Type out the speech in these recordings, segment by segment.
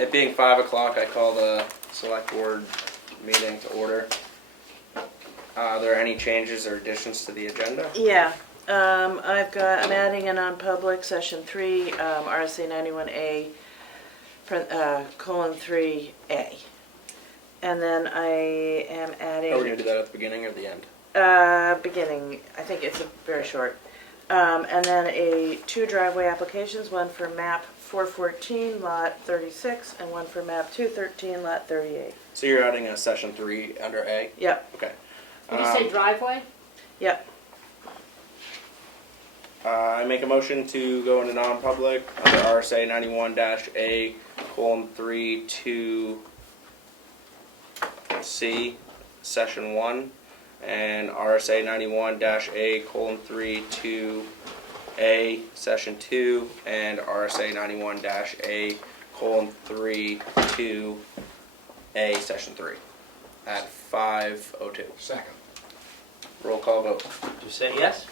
It being 5 o'clock, I call the select board meeting to order. Are there any changes or additions to the agenda? Yeah, I'm adding a non-public, session 3, RSA 91A, colon 3A. And then I am adding... Are we going to do that at the beginning or the end? Beginning, I think it's very short. And then 2 driveway applications, one for map 414, lot 36, and one for map 213, lot 38. So you're adding a session 3 under A? Yep. Okay. Did you say driveway? Yep. I make a motion to go into non-public under RSA 91-A, colon 3, 2C, session 1, and RSA 91-A, colon 3, 2A, session 2, and RSA 91-A, colon 3, 2A, session 3, at 5:02. Second. Roll call vote. Did you say yes?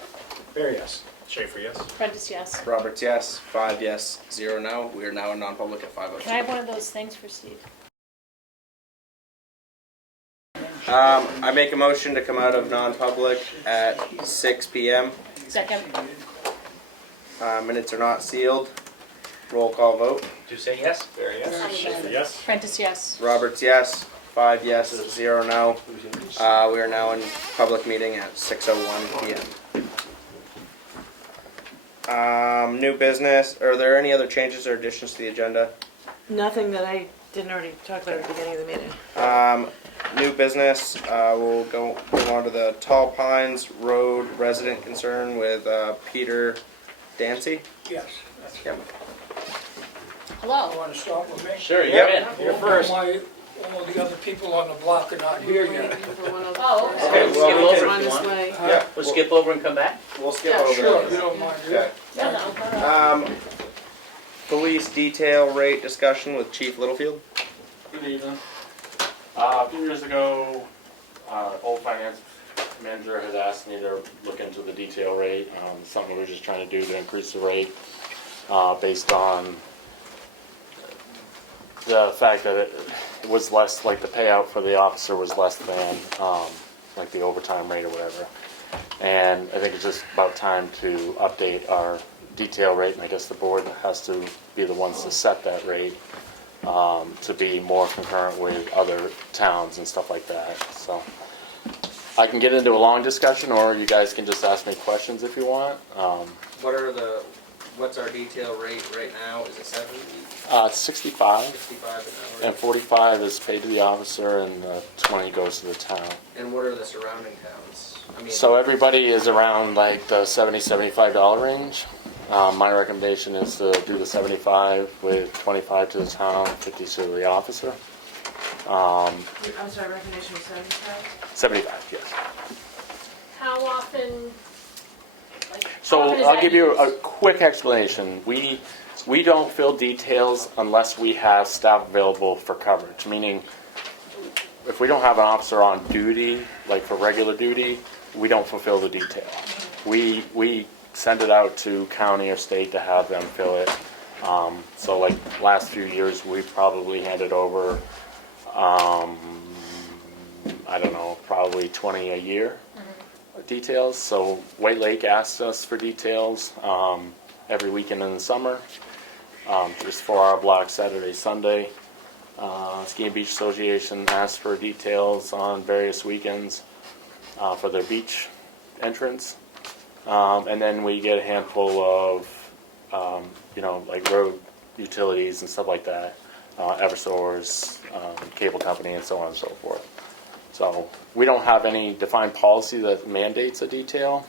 Very yes. Schaefer, yes. Prentice, yes. Roberts, yes. 5 yes, 0 no. We are now in non-public at 5:02. Can I have one of those things for Steve? I make a motion to come out of non-public at 6 p.m. Second. Minutes are not sealed. Roll call vote. Did you say yes? Very yes. Schaefer, yes. Prentice, yes. Roberts, yes. 5 yes, 0 no. We are now in public meeting at 6:01 p.m. New business. Are there any other changes or additions to the agenda? Nothing that I didn't already talk about at the beginning of the meeting. New business. We'll go on to the Tall Pines Road resident concern with Peter Dancy. Yes. Yep. Hello. You want to start with me? Sure, you're Yep. in. You're first. All the other people on the block are not here yet. Oh, okay. Okay, well, skip we over can- if you want. Yeah, We'll skip over and come back. we'll skip Yeah, over Sure, that. you don't mind. Okay. No, no. Police detail rate discussion with Chief Littlefield. Good evening. A few years ago, old finance manager had asked me to look into the detail rate, something we were just trying to do to increase the rate based on the fact that it was less, like the payout for the officer was less than like the overtime rate or whatever. And I think it's just about time to update our detail rate, and I guess the board has to be the ones to set that rate to be more concurrent with other towns and stuff like that. So I can get into a long discussion, or you guys can just ask me questions if you want. What's our detail rate right now? Is it 70? It's 65, 65 an hour? and 45 is paid to the officer, and 20 goes to the town. And what are the surrounding towns? I mean, So everybody is around like the $70, $75 range. My recommendation is to do the 75 with 25 to the town, 50 to the officer. I'm sorry, recommendation was 75? 75, yes. How often? So how often is I'll that give you a used? quick explanation. We don't fill details unless we have staff available for coverage, meaning if we don't have an officer on duty, like for regular duty, we don't fulfill the detail. We send it out to county or state to have them fill it. So like last few years, we probably handed over, I don't know, probably 20 a year details. So White Lake asked us for details every weekend in the summer, just 4-hour block Saturday, Sunday. Ski and Beach Association asked for details on various weekends for their beach entrance. And then we get a handful of, like road utilities and stuff like that, Eversource, cable company, and so on and so forth. So we don't have any defined policy that mandates a detail.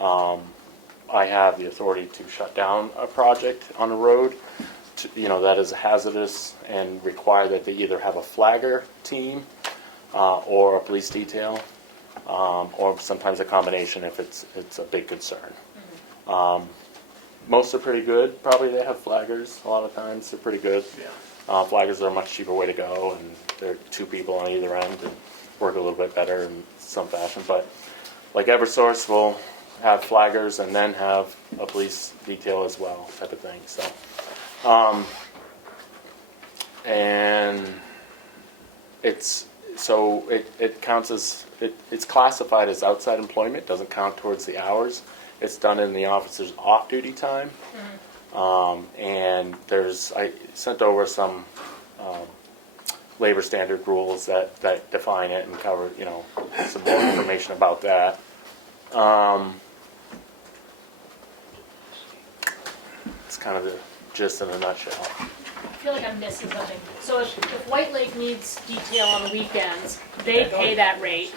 I have the authority to shut down a project on a road, that is hazardous, and require that they either have a flagger team or a police detail. Or sometimes a combination if it's a big concern. Most are pretty good. Probably they have flaggers a lot of times. They're pretty good. Yeah. Flaggers are a much cheaper way to go, and they're 2 people on either end and work a little bit better in some fashion. But like Eversource will have flaggers and then have a police detail as well, type of thing. So And it counts as, it's classified as outside employment, doesn't count towards the hours. It's done in the officer's off-duty time. And I sent over some labor standard rules that define it and cover, some more information about that. It's kind of the gist in a nutshell. I feel like I'm missing something. So if White Lake needs detail on the weekends, they pay that rate.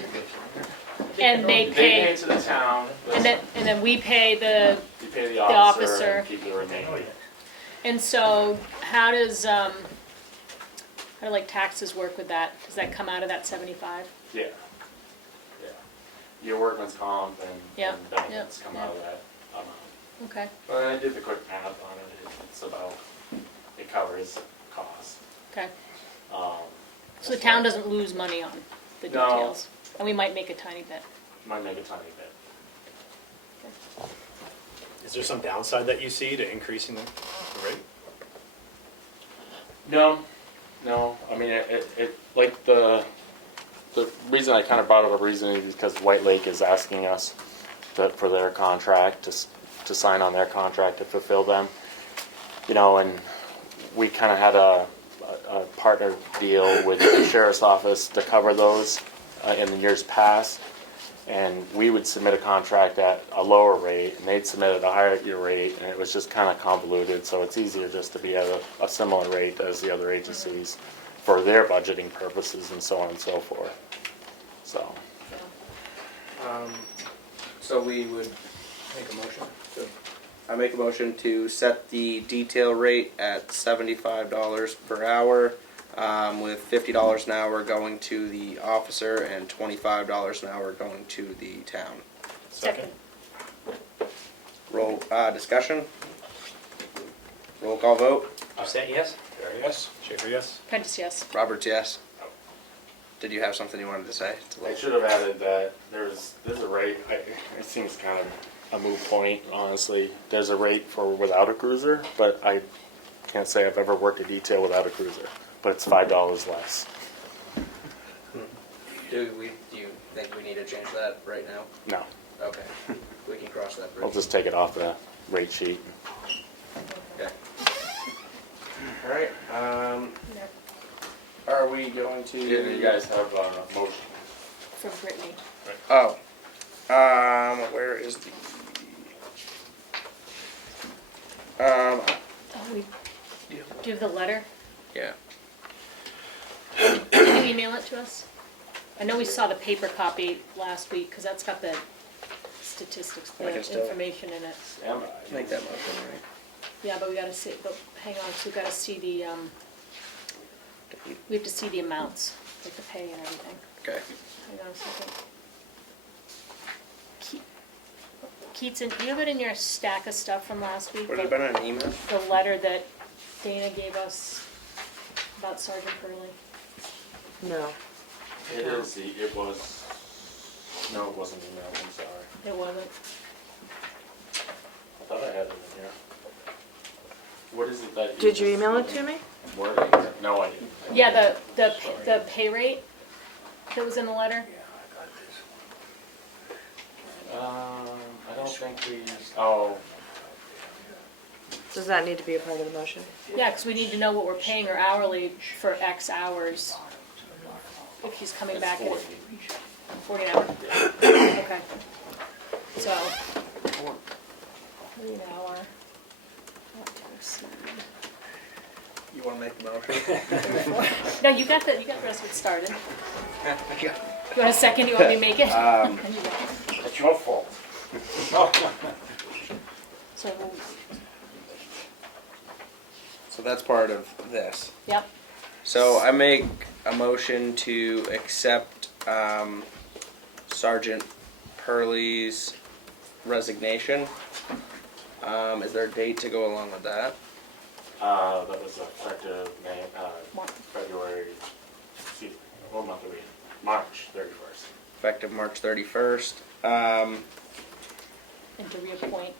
And they pay, to the town. and then we pay the, You pay the officer. officer and keep the remaining. and so how do like taxes work with that? Does that come out of that 75? Yeah. Yeah. Your workman's comp and Yeah, and benefits yeah, come yeah. out of that amount. Okay, Well, I did the quick math on it. It's about, it covers costs. okay. Um, So the town doesn't lose money on the No. details? And we might make a tiny bit. Might make a tiny bit. Is there some downside that you see to increasing the rate? No. I mean, like the reason I kind of brought up a reason is because White Lake is asking us for their contract, to sign on their contract to fulfill them. And we kind of had a partner deal with the sheriff's office to cover those in the years past. And we would submit a contract at a lower rate, and they'd submit at a higher rate, and it was just kind of convoluted. So it's easier just to be at a similar rate as the other agencies for their budgeting purposes and so on and so forth. So, So we would, Make a motion. I make a motion to set the detail rate at $75 per hour, with $50 an hour going to the officer and $25 an hour going to the town. Second. Roll, discussion? Roll call vote? Upset, yes? Gary, yes. Schaefer, yes. Prentice, yes. Roberts, yes. Did you have something you wanted to say? I should have added that there's a rate, it seems kind of a moot point, honestly. There's a rate for without a cruiser, but I can't say I've ever worked a detail without a cruiser. But it's $5 less. Do you think we need to change that right now? No, Okay, we can cross that I'll bridge. just take it off the rate sheet. Okay. All right, are we going to? You guys have a motion. From Brittany. Oh, where is the? Oh, do you have the letter? Yeah. Can you email it to us? I know we saw the paper copy last week, because that's got the statistics, I can the still- information in it. Make that motion, right? Yeah, but we gotta see, but hang on, so we gotta see the, we have to see the amounts, like the pay and everything. Okay. Hang on a second. Keaton, do you have it in your stack of stuff from last week? Would it have been an email? The letter that Dana gave us about Sergeant Curley? No. It is, it was, no, it wasn't emailed, I'm sorry. It wasn't. I thought I had it in here. What is it that? Did you email it to me? Wording? No, I didn't. Yeah, the pay rate that was in the letter? I don't think we, oh, Does that need to be a part of the motion? Yeah, because we need to know what we're paying her hourly for X hours. If she's coming it's back at 40. 40 an hour. Okay. So, 40 an hour. You want to make the motion? No, you got the rest of it started. Yeah. You want a second? You want me to make it? It's your fault. So, So that's part of this. yep. So I make a motion to accept Sergeant Purley's resignation. Is there a date to go along with that? That was effective February, excuse me, what month are we in? March 31st. Effective March 31st. And to reappoint.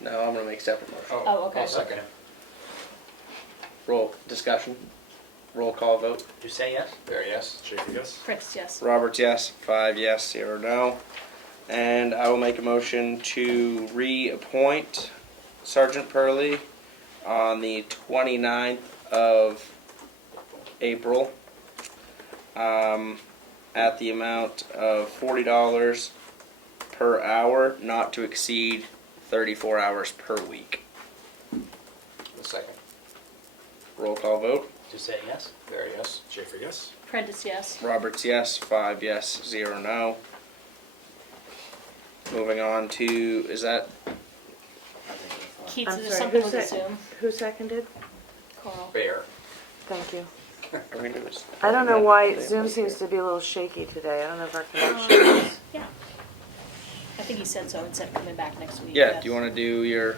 No, I'm gonna make separate motion. Oh, okay. I'll second. Roll discussion. Roll call vote. Did you say yes? There, yes. Schaefer, yes. Prince, yes. Roberts, yes. 5 yes, 0 no. And I will make a motion to reappoint Sergeant Purley on the 29th of April at the amount of $40 per hour, not to exceed 34 hours per week. The second. Roll call vote. Did you say yes? There, yes. Schaefer, yes. Prentice, yes. Roberts, yes. 5 yes, 0 no. Moving on to, is that, Keith, I'm is there sorry, something who with the sec- Zoom? Who seconded? Carl. Bear. Thank you. are we gonna do this? I don't know why Zoom seems to be a little shaky today. I don't know if our connection is. Yeah. I think he said so and said coming back next week. Yeah, yes. do you want to do your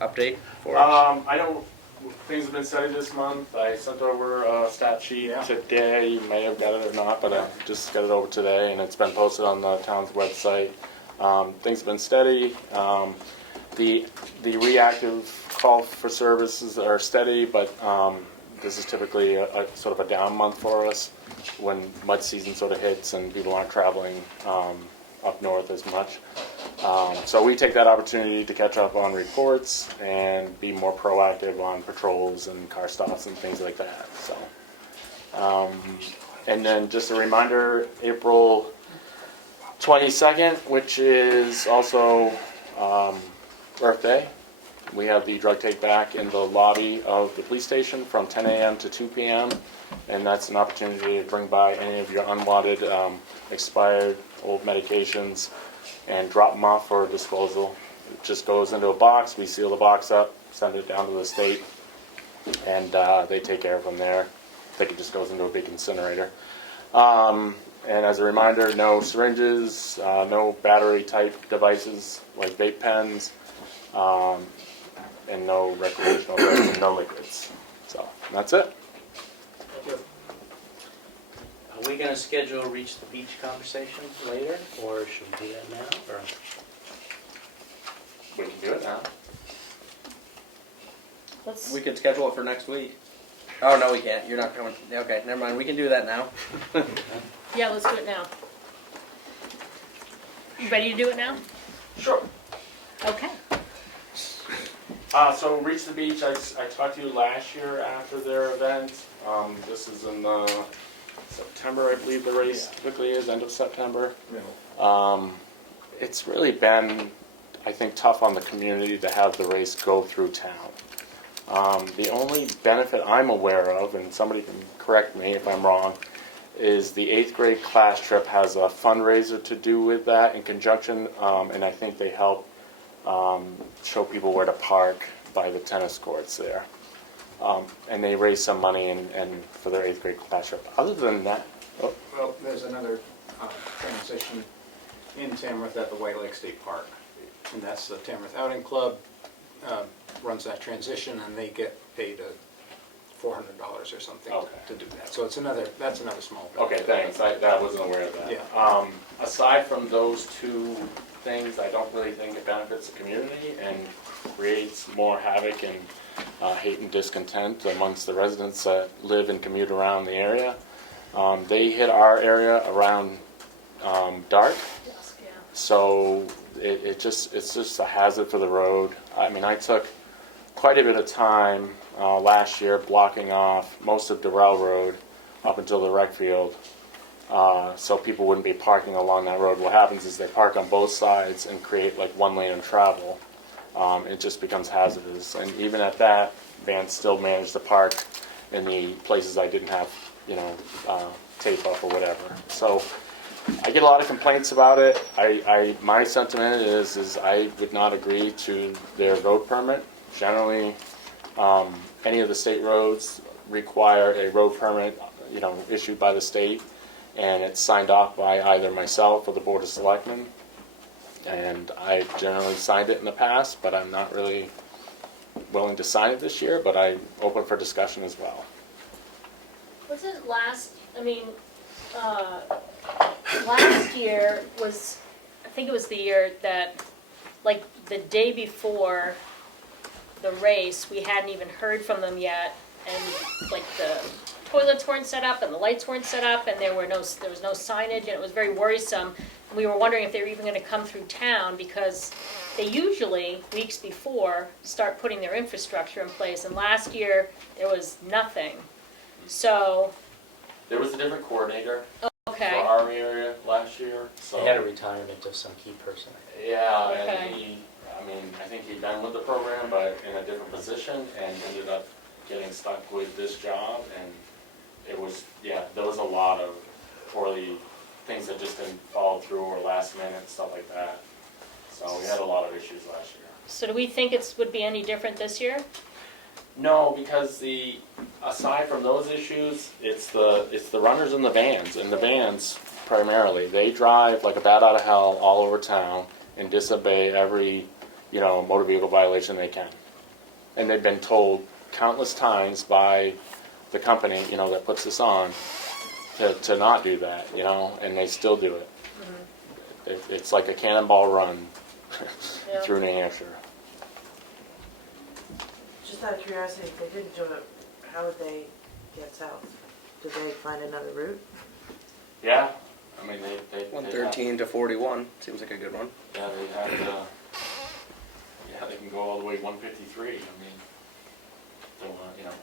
update for us? I don't, things have been studied this month. I sent over a stat sheet today. You may have got it or not, but I just got it over today, and it's been posted on the town's website. Things have been steady. The reactive call for services are steady, but this is typically a sort of a down month for us when mud season sort of hits and people aren't traveling up north as much. So we take that opportunity to catch up on reports and be more proactive on patrols and car stops and things like that. So, and then just a reminder, April 22nd, which is also Earth Day. We have the drug take back in the lobby of the police station from 10 a.m. to 2 p.m. And that's an opportunity to bring by any of your unwanted, expired old medications and drop them off for disposal. It just goes into a box. We seal the box up, send it down to the state, and they take care of them there. I think it just goes into a big incinerator. And as a reminder, no syringes, no battery-type devices like vape pens, and no recreational drugs and no liquids. So that's it. Are we gonna schedule a Reach the Beach conversation later, or should we do that now, or? We can do it now. Let's, We could schedule it for next week. Oh, no, we can't. You're not coming. Okay, never mind. We can do that now. yeah, let's do it now. You ready to do it now? Sure. Okay. So Reach the Beach, I talked to you last year after their event. This is in September, I believe the race typically is, end of September. It's really been, I think, tough on the community to have the race go through town. The only benefit I'm aware of, and somebody can correct me if I'm wrong, is the 8th grade class trip has a fundraiser to do with that in conjunction, and I think they help show people where to park by the tennis courts there. And they raise some money and for their 8th grade class trip. Other than that, Well, there's another transition in Tamworth at the White Lake State Park, and that's the Tamworth Outing Club runs that transition, and they get paid $400 or something Okay. to do that. So that's another small okay, benefit. thanks. I wasn't aware of that. Yeah. Aside from those two things, I don't really think it benefits the community and creates more havoc and hate and discontent amongst the residents that live and commute around the area. They hit our area around dark, Dusk, yeah. so it's just a hazard for the road. I mean, I took quite a bit of time last year blocking off most of Durrell Road up until the rec field, so people wouldn't be parking along that road. What happens is they park on both sides and create like one lane of travel. It just becomes hazardous, and even at that, vans still manage to park in the places I didn't have, tape up or whatever. So I get a lot of complaints about it. My sentiment is I would not agree to their road permit. Generally, any of the state roads require a road permit, issued by the state, and it's signed off by either myself or the Board of Selectmen. And I generally signed it in the past, but I'm not really willing to sign it this year, but I'm open for discussion as well. Wasn't last year was, I think it was the year that, like, the day before the race, we hadn't even heard from them yet, and, like, the toilets weren't set up and the lights weren't set up and there was no signage and it was very worrisome. And we were wondering if they were even gonna come through town because they usually, weeks before, start putting their infrastructure in place. And last year, there was nothing. So, There was a different coordinator for okay, our area last year, so. They had a retirement of some key person. Yeah, Okay. and I think he'd been with the program, but in a different position, and ended up getting stuck with this job, and it was, there was a lot of things that just didn't follow through or last minute, stuff like that. So we had a lot of issues last year. so do we think it would be any different this year? No, because aside from those issues, it's the runners and the vans primarily. They drive like a bat out of hell all over town and disobey every, motor vehicle violation they can. And they've been told countless times by the company, that puts this on to not do that, and they still do it. It's like a cannonball run Yeah. through New Hampshire. Just out of curiosity, if they didn't do it, how would they get south? Did they find another route? Yeah, they 113 to 41 seems like a good one. Yeah, they had, they can go all the way 153,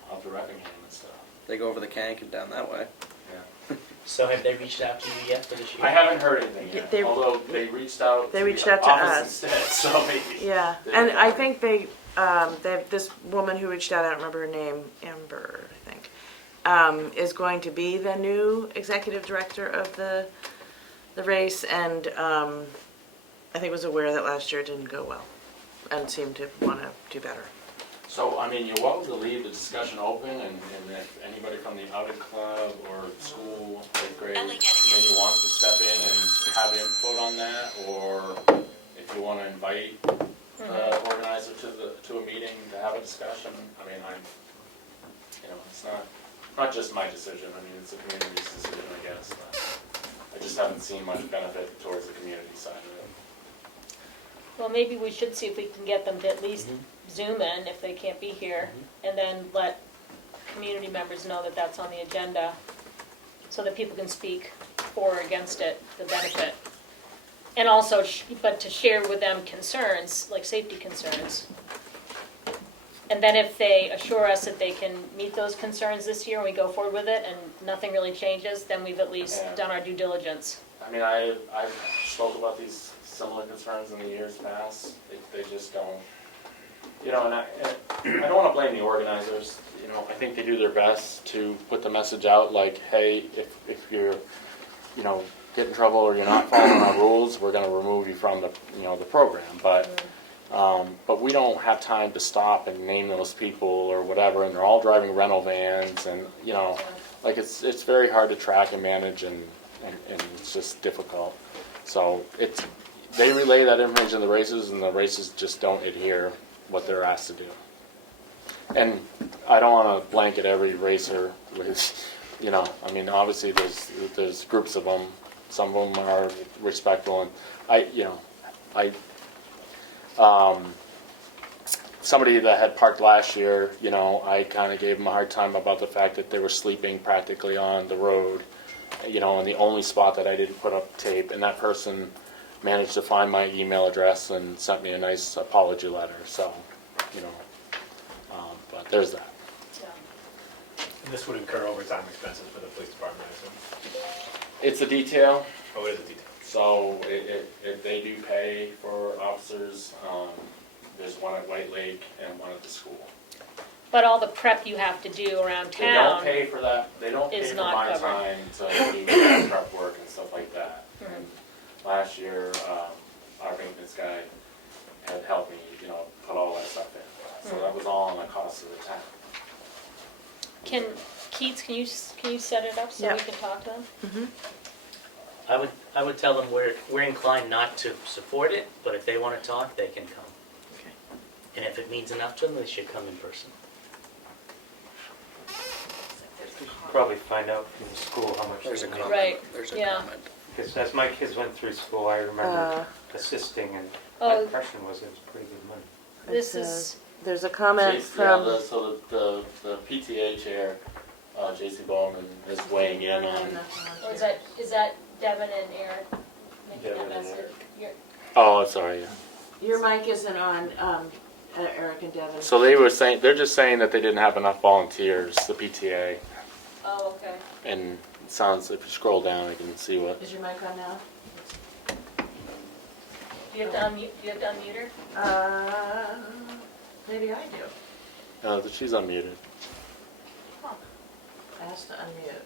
out to Effingham and stuff. They go over the Kank and down that way. Yeah. So have they reached out to you yet for this year? I haven't heard anything yet, They- although they reached out They to reached the out to office us. instead, so maybe. Yeah, They- and I think they have this woman who reached out, I don't remember her name, Amber, I think, is going to be the new executive director of the race, and I think was aware that last year it didn't go well, and seemed to want to do better. So, you're welcome to leave the discussion open, and if anybody from the outing club or school, 8th grade committee wants to step in and have input on that, or if you want to invite the organizer to a meeting to have a discussion, it's not just my decision, it's the community's decision, I guess, but I just haven't seen much benefit towards the community side of it. Well, maybe we should see if we can get them to at least Zoom in if they can't be here, and then let community members know that that's on the agenda, so that people can speak for or against it, the benefit. And also, but to share with them concerns, like safety concerns. And then if they assure us that they can meet those concerns this year and we go forward with it and nothing really changes, then we've at least done our due diligence. I've spoke about these similar concerns in the years past. They just don't, and I don't want to blame the organizers. I think they do their best to put the message out like, hey, if you're, get in trouble or you're not following our rules, we're going to remove you from the, the program. But we don't have time to stop and name those people or whatever, and they're all driving rental vans, and it's very hard to track and manage, and it's just difficult. So they relay that information to the races, and the races just don't adhere what they're asked to do. And I don't want to blanket every racer with, obviously there's groups of them. Some of them are respectful, and somebody that had parked last year, I kind of gave them a hard time about the fact that they were sleeping practically on the road, in the only spot that I didn't put up tape, and that person managed to find my email address and sent me a nice apology letter, so, but there's that. And this would incur overtime expenses for the police department, I assume? It's a detail. Oh, it is a detail. So they do pay for officers. There's one at White Lake and one at the school. But all the prep you have to do around They don't town, pay for that. They don't pay is for not my covered. time to do prep work and stuff like that. And last year, our maintenance guy had helped me, put all that stuff in. So that was all on the cost of the town. Keats, can you set it up so Yeah. we can talk to them? I would tell them we're inclined not to support it, but if they want to talk, they can come. Okay. And if it means enough to them, they should come in person. Probably find out from the school how much There's they a make. comment. Right, There's a yeah. comment. Because as my kids went through school, I remember assisting, and my Oh. impression was it was pretty good money. This is, There's a comment Yeah, from, so the PTA chair J.C. Bowman is weighing in I have on. nothing on Or here. is that Devin and Eric making Devin that and message? Eric. You're- Oh, sorry. Yeah. Your mic isn't on, Eric and Devin. So they're just saying that they didn't have enough volunteers, the PTA, Oh, okay. and it sounds, if you scroll down, you can see what. Is your mic on now? Do you have to unmute her? Maybe I do. She's unmuted. Ask to unmute.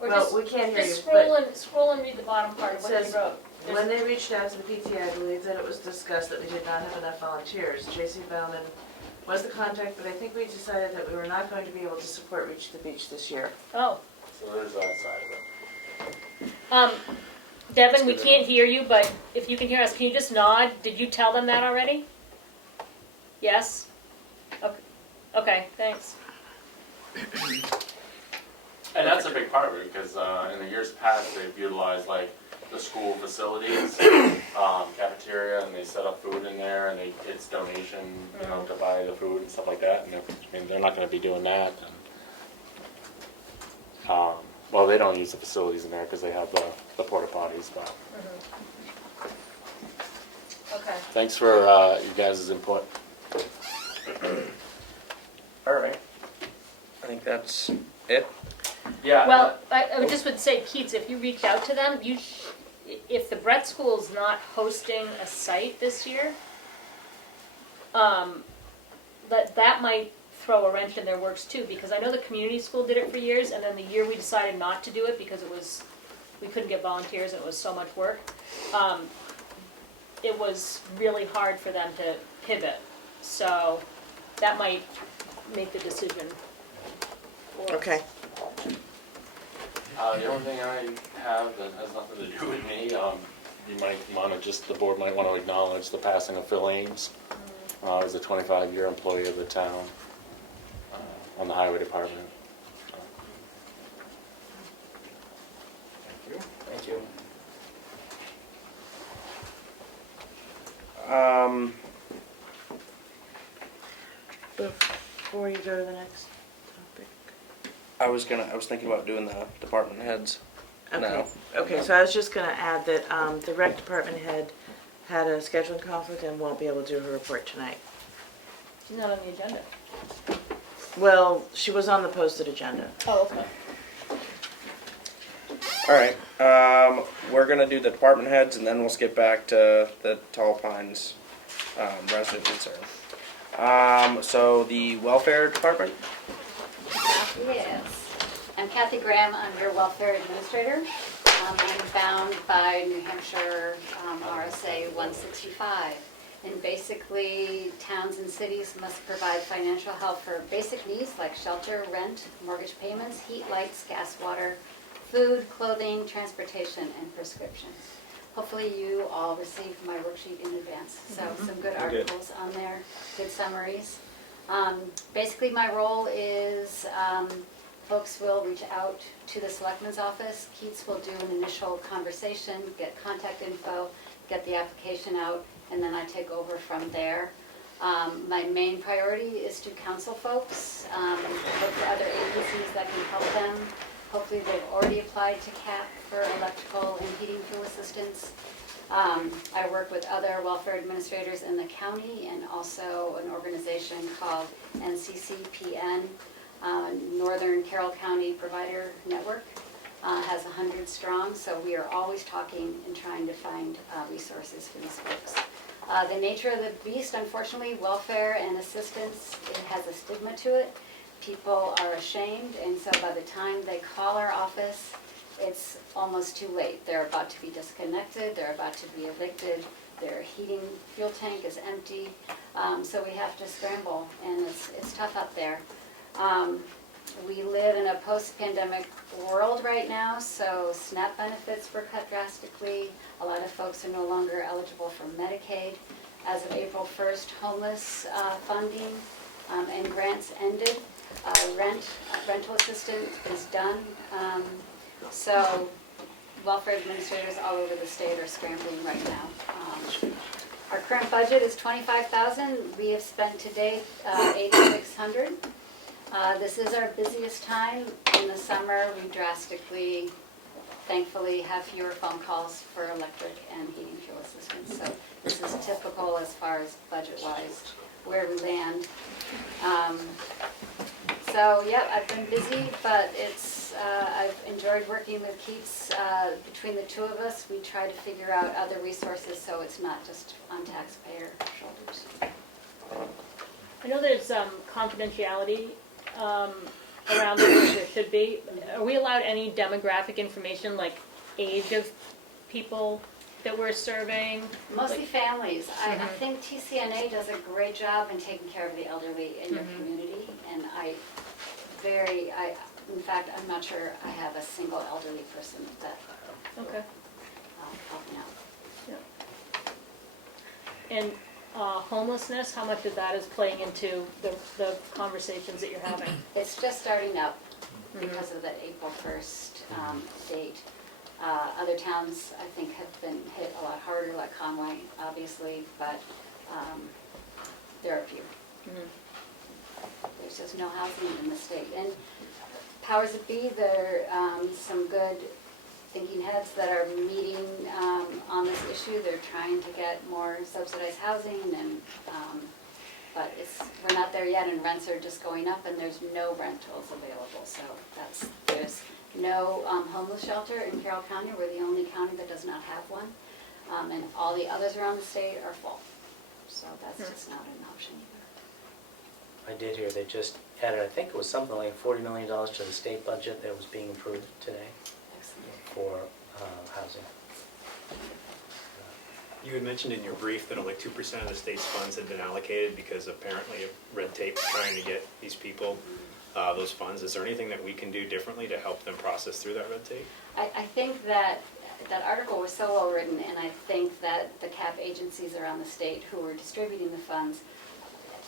Or Well, just, we can't hear you, just but scroll and read the bottom part of it what you says, wrote. when they reached out to the PTA, I believe that it was discussed that we did not have enough volunteers. J.C. Bowman was the contact, but I think we decided that we were not going to be able to support Reach the Beach this year. Oh, So there's that side of it. Devin, we can't hear you, but if you can hear us, can you just nod? Did you tell them that already? Yes? Okay, thanks. And that's a big part of it, because in the years past, they've utilized like the school facilities, cafeteria, and they set up food in there, and it's donation, to buy the food and stuff like that. And they're not going to be doing that. And, well, they don't use the facilities in there because they have the porta potties. But Okay. thanks for you guys' input. All right. I think that's it. Yeah. Well, I just would say, Keats, if you reach out to them, if the Brett School's not hosting a site this year, that might throw a wrench in their works too, because I know the community school did it for years, and then the year we decided not to do it because we couldn't get volunteers and it was so much work, it was really hard for them to pivot. So that might make the decision for us. Okay. The only thing I have that has nothing to do with me, the board might want to acknowledge the passing of Phil Ames. He was a 25-year employee of the town on the highway department. Thank you. Thank you. Before you go to the next topic. I was thinking about doing the department heads. Okay. No. Okay, so I was just gonna add that the rec department head had a scheduling conflict and won't be able to do her report tonight. She's not on the agenda. Well, she was on the posted agenda. Oh, okay. All right. We're gonna do the department heads, and then we'll skip back to the Tall Pines resident concern. So the welfare department. Yes. I'm Kathy Graham. I'm your welfare administrator. I'm bound by New Hampshire RSA 165. And basically, towns and cities must provide financial help for basic needs like shelter, rent, mortgage payments, heat, lights, gas, water, food, clothing, transportation, and prescriptions. Hopefully you all received my worksheet in advance. So some good articles on there, good summaries. Basically my role is folks will reach out to the Selectmen's office. Keats will do an initial conversation, get contact info, get the application out, and then I take over from there. My main priority is to counsel folks, look for other agencies that can help them. Hopefully they've already applied to CAP for electrical and heating fuel assistance. I work with other welfare administrators in the county and also an organization called NCCPN, Northern Carroll County Provider Network, has 100 strong, so we are always talking and trying to find resources for these folks. The nature of the beast, unfortunately, welfare and assistance, it has a stigma to it. People are ashamed, and so by the time they call our office, it's almost too late. They're about to be disconnected, they're about to be evicted, their heating fuel tank is empty, so we have to scramble, and it's tough up there. We live in a post-pandemic world right now, so SNAP benefits were cut drastically. A lot of folks are no longer eligible for Medicaid. As of April 1st, homeless funding and grants ended. Rental assistance is done. So welfare administrators all over the state are scrambling right now. Our current budget is $25,000. We have spent to date $8,600. This is our busiest time. In the summer, we drastically, thankfully, have fewer phone calls for electric and heating fuel assistance. So this is typical as far as budget-wise, where we land. So, yeah, I've been busy, but I've enjoyed working with Keats. Between the two of us, we try to figure out other resources so it's not just on taxpayer shoulders. I know there's confidentiality around it, as there should be. Are we allowed any demographic information, like age of people that we're serving? Mostly families. I think TCNA does a great job in taking care of the elderly in your community, and in fact, I'm not sure I have a single elderly person that Okay. helping out. And homelessness, how much of that is playing into the conversations that you're having? It's just starting up because of the April 1st date. Other towns, I think, have been hit a lot harder, like Conway, obviously, but there are a few. There's just no housing in the state. And powers that be, there are some good thinking heads that are meeting on this issue. They're trying to get more subsidized housing, and but we're not there yet, and rents are just going up, and there's no rentals available. So there's no homeless shelter in Carroll County. We're the only county that does not have one, and all the others around the state are full. So that's just not an option either. I did hear they just added, I think it was something like $40 million to the state budget that was being approved today Excellent. for housing. You had mentioned in your brief that only 2% of the state's funds had been allocated because apparently of red tape trying to get these people those funds. Is there anything that we can do differently to help them process through that red tape? I think that article was so well written, and I think that the CAP agencies around the state who are distributing the funds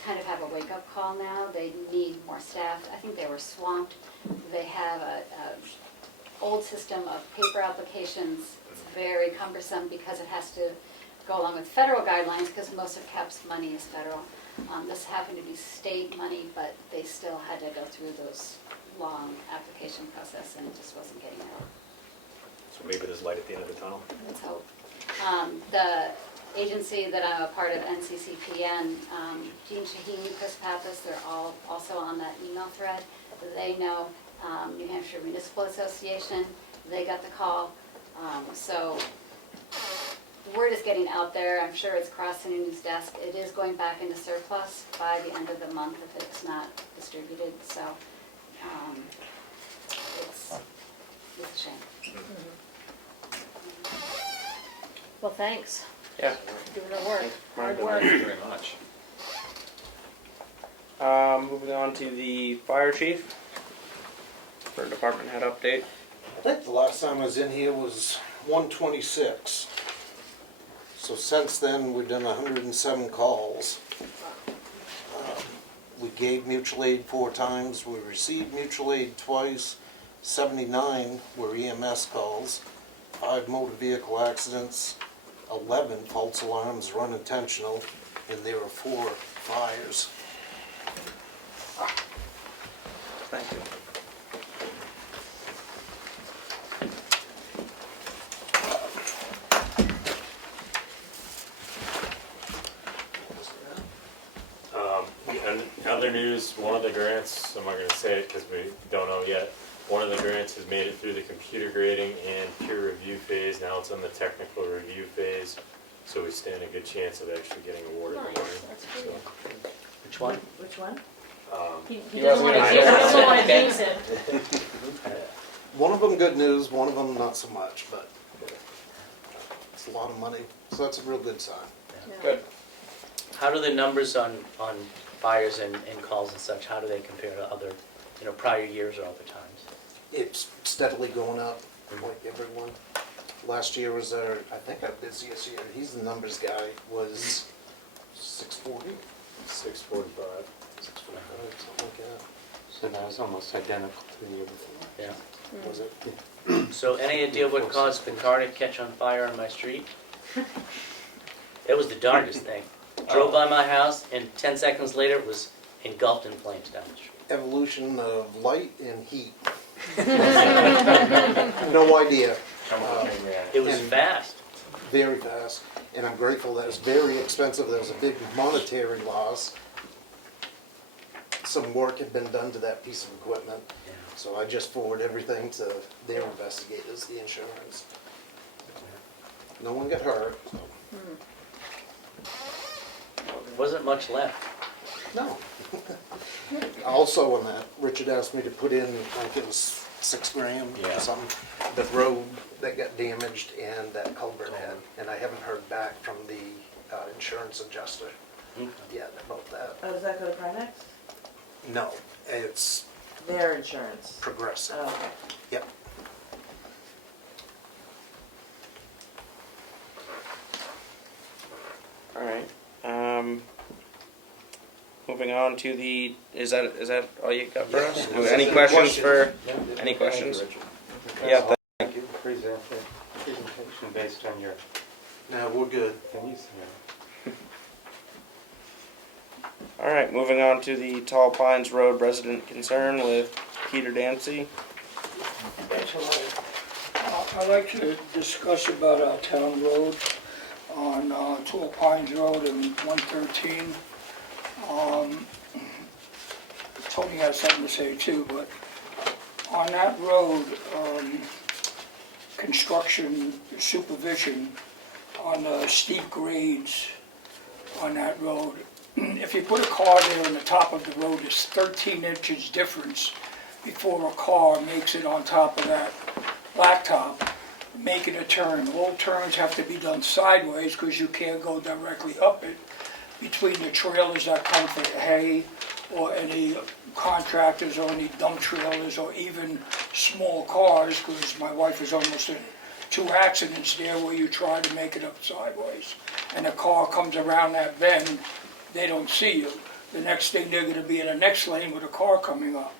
kind of have a wake-up call now. They need more staff. I think they were swamped. They have a old system of paper applications. It's very cumbersome because it has to go along with federal guidelines because most of CAP's money is federal. This happened to be state money, but they still had to go through those long application process, and it just wasn't getting out. So maybe there's light at the end of the tunnel. Let's hope. The agency that I'm a part of, NCCPN, Jean Shaheen, Chris Pappas, they're all also on that email thread. They know New Hampshire Municipal Association, they got the call. So word is getting out there. I'm sure it's crossing his desk. It is going back into surplus by the end of the month if it's not distributed. So it's a shame. Well, thanks. Yeah. Doing our work. Hard Thank work. you very much. Moving on to the fire chief for department head update. I think the last time I was in here was 126. So since then, we've done 107 calls. We gave mutual aid 4 times. We received mutual aid twice. 79 were EMS calls. 5 motor vehicle accidents. 11 false alarms were unintentional. And there were 4 fires. Thank you. And other news, one of the grants, I'm not going to say it because we don't know yet, one of the grants has made it through the computer grading and peer review phase. Now it's in the technical review phase, so we stand a good chance of actually getting awarded the Nice, money. that's good. So, Which one? Which one? He doesn't want to jinx it. One of them good news, one of them not so much, but it's a lot of money. So that's a real good sign. Good. How do the numbers on fires and calls and such, how do they compare to other, prior years or other times? It's steadily going up, like everyone. Last year was our busiest year. He's the numbers guy, was 640? 645. 645, something like that. So that was almost identical to the year before. Yeah. Was it? So any idea what caused the car to catch on fire on my street? It was the darndest thing. Drove by my house, and 10 seconds later it was engulfed in flames down the street. Evolution of light and heat. No idea. It was And fast. very fast, and I'm grateful that it's very expensive. There was a big monetary loss. Some work had been done to that piece of equipment, Yeah. so I just forward everything to their investigators, the insurance. No one got hurt, so. There wasn't much left. No. Also on that, Richard asked me to put in, like it was $6,000 Yeah. or something, the road that got damaged and that culvert head. And I haven't heard back from the insurance adjuster yet about that. Oh, does that go to Primex? No, it's Their insurance. progressive. Oh, okay. Yep. All right. Moving on to the, is that all you got for us? Any questions for, any questions? Yeah, Thank you. Presentation based on your No, we're good. things. all right, moving on to the Tall Pines Road resident concern with Peter Dancy. Thanks a lot. I'd like to discuss about our town road on Tall Pines Road and 113. Tony has something to say too, but on that road, construction supervision on the steep grades on that road. If you put a car there on the top of the road, it's 13 inches difference before a car makes it on top of that blacktop, making a turn. All turns have to be done sideways because you can't go directly up it between the trailers that come for hay or any contractors or any dump trailers or even small cars, because my wife is almost in 2 accidents there where you try to make it up sideways and a car comes around that bend, they don't see you. The next thing, they're going to be in the next lane with a car coming up.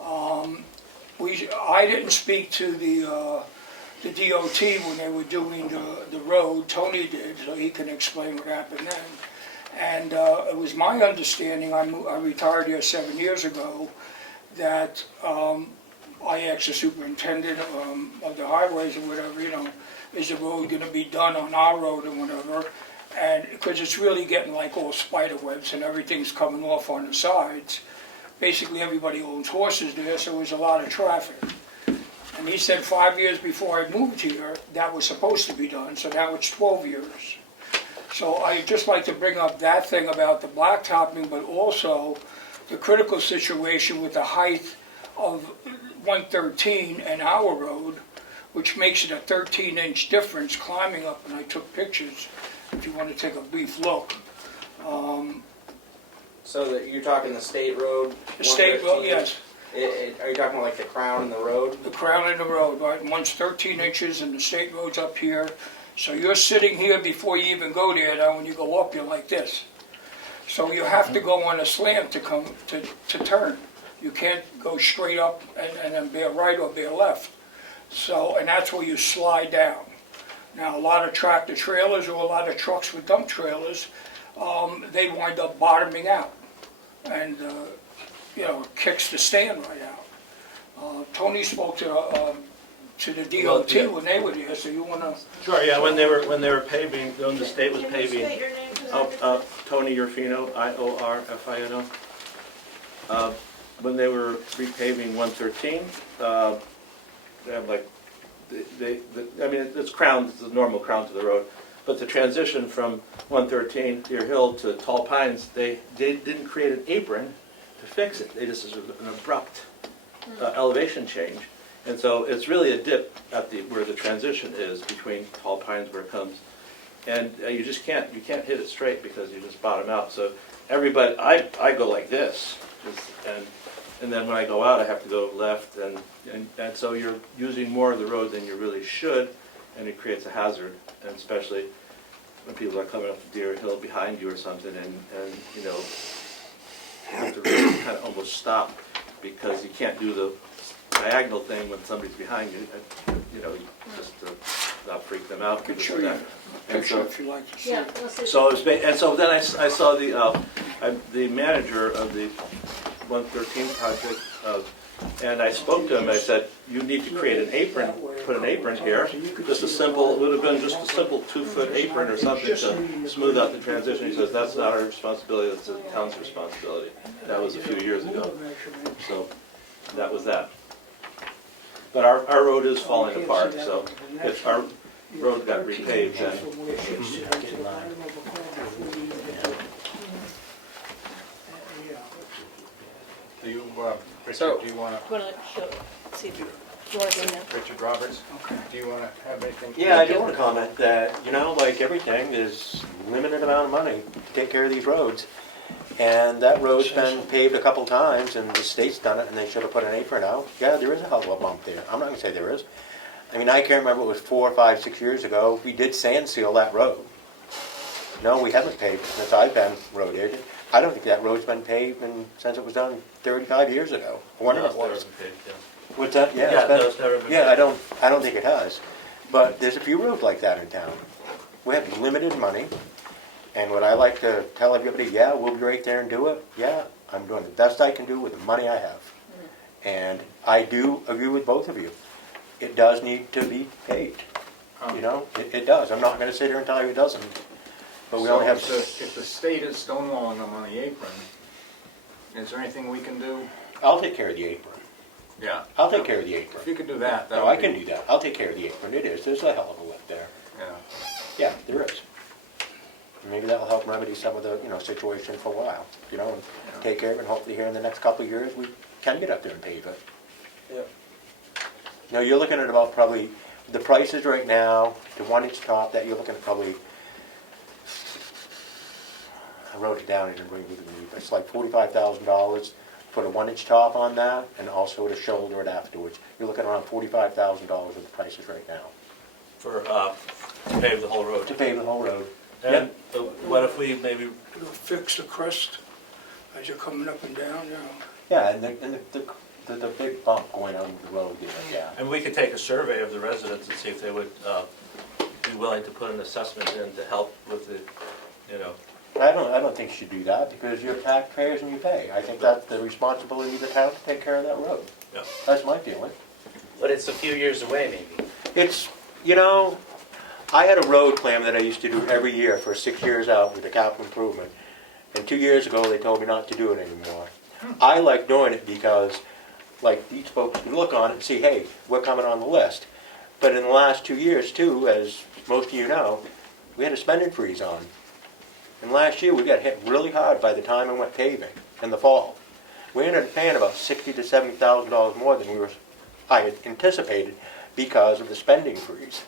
I didn't speak to the DOT when they were doing the road. Tony did, so he can explain what happened then. And it was my understanding, I retired here 7 years ago, that I asked the superintendent of the highways or whatever, is the road going to be done on our road or whatever? And because it's really getting like all spider webs and everything's coming off on the sides. Basically everybody owns horses there, so there's a lot of traffic. And he said 5 years before I moved here, that was supposed to be done, so now it's 12 years. So I'd just like to bring up that thing about the blacktopping, but also the critical situation with the height of 113 and our road, which makes it a 13-inch difference climbing up, and I took pictures if you want to take a brief look. So that you're talking the state road? The state road, 113? yes. Are you talking about like the crown in the road? The crown in the road, right? One's 13 inches and the state road's up here. So you're sitting here before you even go there. Now when you go up, you're like this. So you have to go on a slant to come to turn. You can't go straight up and then bear right or bear left. So, and that's where you slide down. Now a lot of tractor trailers or a lot of trucks with dump trailers, they wind up bottoming out. And kicks the stand right out. Tony spoke to the DOT when they were here, so you want to... Sure, yeah, when they were paving, when the state was Can you paving. state your name? 'Cause Tony Orfino, IORFINO. When they were repaving 113, they have like, it's crown, it's the normal crown to the road, but the transition from 113 Deer Hill to Tall Pines, they didn't create an apron to fix it. They just did an abrupt elevation change. And so it's really a dip at where the transition is between Tall Pines where it comes. And you can't hit it straight because you just bottom out. So everybody, I go like this, and then when I go out I have to go left, and so you're using more of the road than you really should, and it creates a hazard, and especially when people are coming up Deer Hill behind you or something, and you have to really kind of almost stop because you can't do the diagonal thing when somebody's behind you, you know, just to not freak them out. I could because show of you that. a And picture so, if you like to see. Yeah, it. let's see. so, and so then I saw the manager of the 113 project, and I spoke to him, I said, you need to create an apron, put an apron here, just a simple, it would have been just a simple 2-foot apron or something to smooth out the transition. He says, that's not our responsibility, that's the town's responsibility. That was a few years ago, so that was that. But our road is falling apart, so if our road got repaved, then Do you, So- Richard, do you want to, You wanna show, see if you wanna see that? Richard Roberts, do you want to have anything? Yeah, I do want to comment that, you know, like everything, there's limited amount of money to take care of these roads. And that road's been paved a couple times, and the state's done it, and they should have put an apron out. Yeah, there is a hell of a bump there. I'm not gonna say there is. I mean, I can't remember, it was 4, 5, 6 years ago, we did sand seal that road. No, we haven't paved it since I've been road agent. I don't think that road's been paved since it was done 35 years ago, whenever it was. What's that? Yeah, Yeah, it's been- no, it's never been yeah, I don't think it has. But there's a few roads like that in town. We have limited money, and what I like to tell everybody, yeah, we'll be right there and do it. Yeah, I'm doing the best I can do with the money I have. And I do agree with both of you. It does need to be paved. You know, it does. I'm not gonna sit here and tell you it doesn't. But we only have. So if the state is stonewalling them on the apron, is there anything we can do? I'll take care of the apron. Yeah. I'll take care of the apron. If you could do that, that No, would I be- can do that. I'll take care of the apron. It is. There's a hell of a lift there. Yeah. Yeah, there is. Maybe that'll help remedy some of the, situation for a while, and take care of it, and hopefully here in the next couple of years, we can get up there and pave it. Yep. You're looking at about probably, the prices right now, the 1-inch top, that you're looking at probably, I wrote it down, I didn't bring it with me, but it's like $45,000, put a 1-inch top on that, and also to shoulder it afterwards. You're looking around $45,000 of the prices right now, for, to pave the whole road. to pave the whole road. And what if we maybe, It'll fix the crust as you're coming up and down, Yeah, and the big bump going out of the road, yeah. and we could take a survey of the residents and see if they would be willing to put an assessment in to help with the, I don't think you should do that, because you're taxpayers and you pay. I think that's the responsibility of the town to take care of that road. Yeah. That's my feeling. But it's a few years away, maybe. It's, I had a road plan that I used to do every year for 6 years out with the capital improvement. And 2 years ago, they told me not to do it anymore. I like doing it because, like, these folks can look on it and see, hey, we're coming on the list. But in the last 2 years, too, as most of you know, we had a spending freeze on. And last year, we got hit really hard by the time I went paving in the fall. We ended up paying about $60,000 to $70,000 more than I had anticipated because of the spending freeze.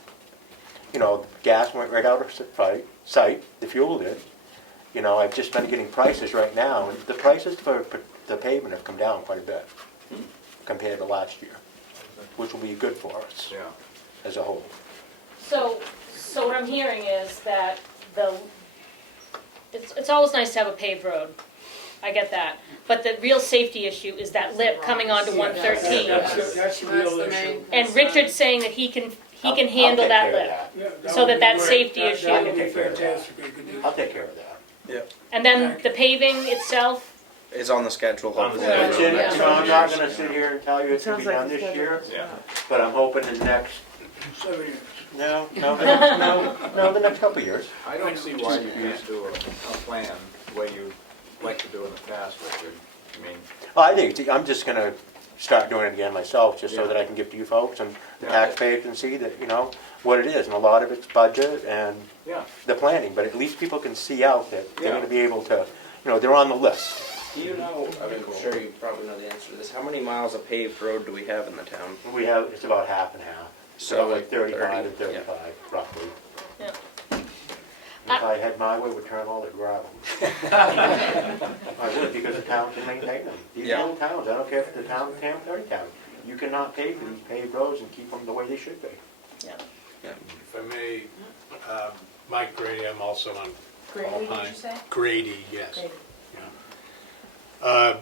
Gas went right out of sight, the fuel did. I've just been getting prices right now, and the prices for the pavement have come down quite a bit compared to last year, which will be good for us Yeah. as a whole. So what I'm hearing is that it's always nice to have a paved road. I get that. But the real safety issue is that lip coming onto 113. That's the real issue. And Richard's saying that he can I'll handle take that care of lip. that. So would be that great. safety That issue- would be fantastic if you could do I'll that. take care of that. And then the paving itself, Is on the schedule. On the hopefully. schedule. I'm not gonna sit here and tell you it's gonna be Sounds like done the this schedule. year, Yeah. but I'm hoping in the next, 7 years. no, the next couple of years. I don't see why you can't do a plan the way you like to do in the past, Richard. I mean, I think, I'm just gonna start doing it again myself, just so Yeah. that I can give to you folks and the Yeah. taxpayers can see that, what it is, and a lot of it's budget and yeah. the planning, but at least people can see out that they're Yeah. gonna be able to, they're on the list. Do you know, I'm sure you probably know the answer to this, how many miles of paved road do we have in the town? We have, it's about half and half, so So like like 35 and 30, 35, roughly. Yeah. If I had my way, we'd turn all the gravel. I would, because the town can maintain them. These Yeah. little towns, I don't care if the town, Tamworth, or any town, you cannot pave these paved roads and keep them the way they should be. If I may, Mike Grady, I'm also on Grady, did Alpine. you say? Grady, yes. Grady. Yeah.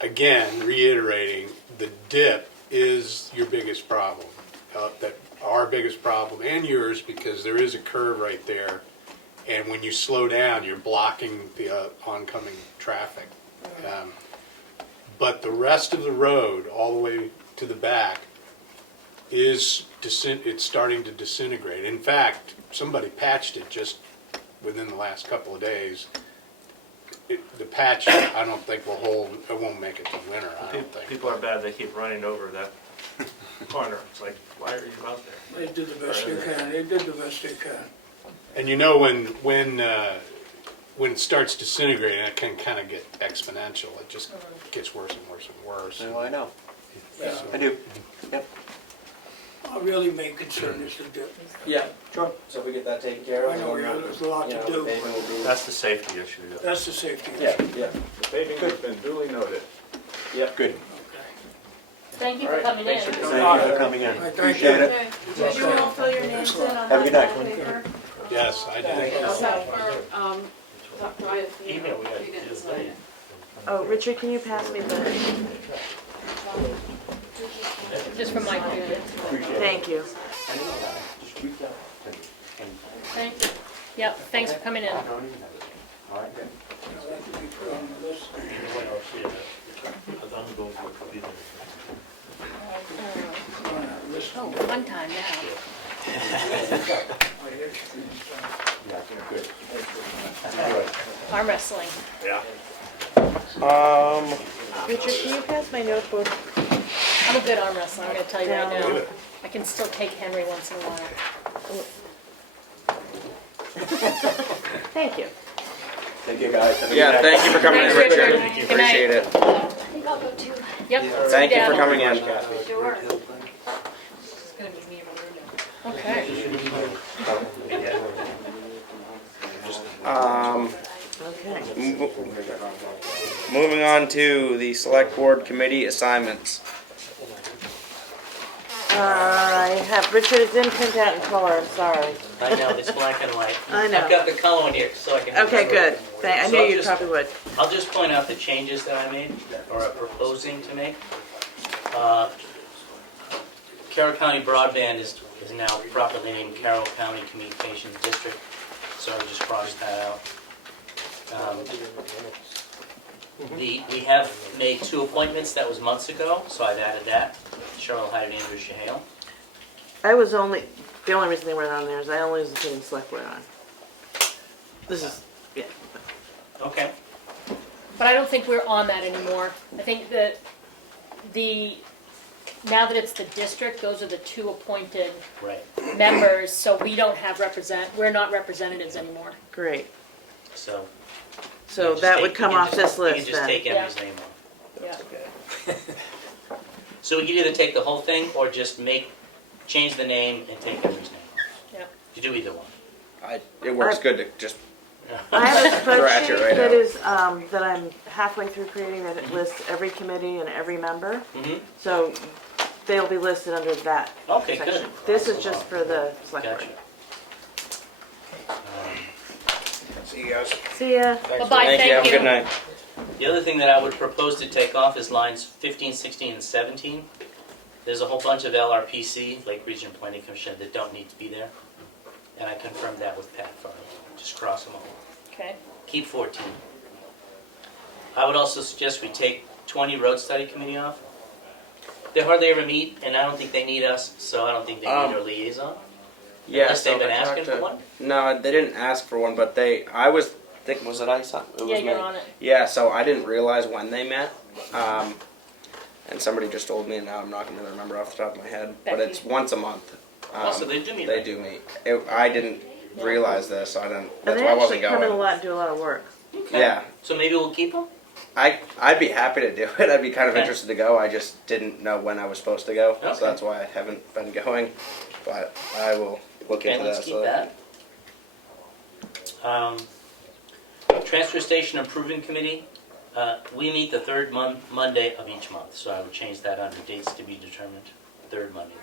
Again, reiterating, the dip is your biggest problem. That our biggest problem and yours, because there is a curve right there. And when you slow down, you're blocking the oncoming traffic. But the rest of the road, all the way to the back, it's starting to disintegrate. In fact, somebody patched it just within the last couple of days. The patch, I don't think will hold. It won't make it to winter. I don't think. People are bad, they keep running over that corner. It's like, why are you out there? They did the best they can, they did the best they can. And you know when it starts disintegrating, it can kind of get exponential. It just gets worse and worse and worse. Oh, I know. Yeah. I do. Yep. Our really main concern is the dip. Yeah. Sure. So if we get that taken care of. I know, yeah, there's a lot to do. That's the safety issue. That's the safety Yeah. issue. Yeah. The paving has been duly noted. Yep. Good. Thank you for coming in. Thank you for coming in. All right, thank Appreciate you. it. Did you all fill your names in on Have a good that night. paper? Yes, I did. Email we gotta do later. Oh, Richard, can you pass me the, Just for my period. thank you. Thank you. Yep, thanks for coming in. Oh, one time now. Arm wrestling. Yeah. Richard, can you pass my notebook? I'm a good arm wrestler, I'm gonna tell you right Yeah. now. I can still take Henry once in a while. Thank you. Thank you, guys. Have a good Yeah, night. thank you for coming in, Thanks, Richard. Richard. Good night. Appreciate it. I think I'll go too. Yep. Thank you for Dad. coming in. Sure. Okay. Okay. Moving on to the select board committee assignments. I have, Richard, it's in printout in color, I'm sorry. I know, it's black and white. I know. I've got the color one here, so I can. Okay, remember. good. I So knew I'll you just- probably would. I'll just point out the changes that I made, or I'm proposing to make. Carroll County Broadband is now properly named Carroll County Communications District, so I just crossed that out. We have made 2 appointments, that was months ago, so I've added that. Cheryl Hyde and Andrew Shahale. The only reason they weren't on there is I only was putting select board on. This is, yeah. Okay. But I don't think we're on that anymore. I think that now that it's the district, those are the 2 appointed Right, members, so we're not representatives anymore. Great. so. So you can just that take- would come you can off just- this list You can just then. take Yeah. Emmy's name off. Yeah. So we can either take the whole thing, or just change the name and take Emmy's name off. Yeah. You do either one. It works good to just, I have a Scratch it spreadsheet right that out. is, that I'm halfway through creating that it lists every committee and every member. Mm-hmm. So they'll be listed under that Okay, section. good. This is just for the select board. Gotcha. see you guys. See ya. Bye-bye, Thank you, have a good night. The other thing that I would propose to take off is lines 15, 16, and 17. There's a whole bunch of LRPC, Lake Region Planning Commission, that don't need to be there. And I confirmed that with Pat Farley. Just cross them all. Okay. Keep 14. I would also suggest we take 20 Road Study Committee off. They hardly ever meet, and I don't think they need us, so I don't think they need a liaison. Yeah, Unless they've so been I asking talked for to- one? No, they didn't ask for one, but was it I? It was Yeah, you're me. on it. Yeah, so I didn't realize when they met. And somebody just told me, and now I'm not going to remember off the top of my head. But Becky. it's once a month. Also, they do meet. They do meet. I didn't realize this, so I didn't. And That's they why I actually wasn't come in a going. lot and do a lot of work. Okay. Yeah, So maybe we'll keep them? I'd be happy to do it. I'd be kind of Okay. interested to go. I just didn't know when I was supposed to go, Okay. so that's why I haven't been going. But I will look Okay, into let's that. keep So that. Transfer Station Improvement Committee, we meet the third Monday of each month, so I would change that under dates to be determined, third Monday.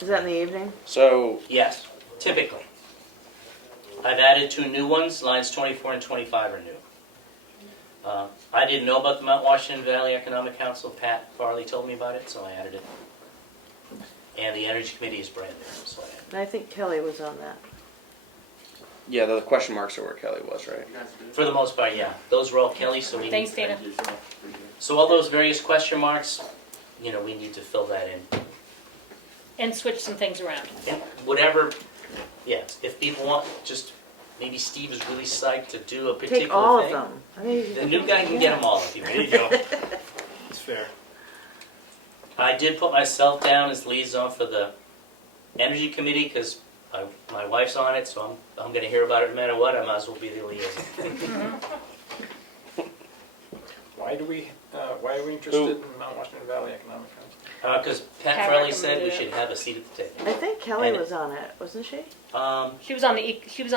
Is that in the evening? So Yes, typically. I've added 2 new ones, lines 24 and 25 are new. I didn't know about the Mount Washington Valley Economic Council. Pat Farley told me about it, so I added it. And the Energy Committee is brand new, so I added it. And I think Kelly was on that. Yeah, the question marks are where Kelly was, right? For the most part, yeah. Those were all Kelly, so we need, Thanks, Dana. so all those various question marks, you know, we need to fill that in. And switch some things around. And whatever, yeah, if people want, just, maybe Steve is really psyched to do a particular thing. Take all of them. I mean, The new guy can get them all if you want. There you go. It's fair. I did put myself down as liaison for the Energy Committee, because my wife's on it, so I'm gonna hear about it no matter what, I might as well be the liaison. Why are we interested in Mount Washington Valley Economic Council? Because Pat Pat Farley said we recommended should have a seat at the table. I think Kelly And- was on it, wasn't she? She was on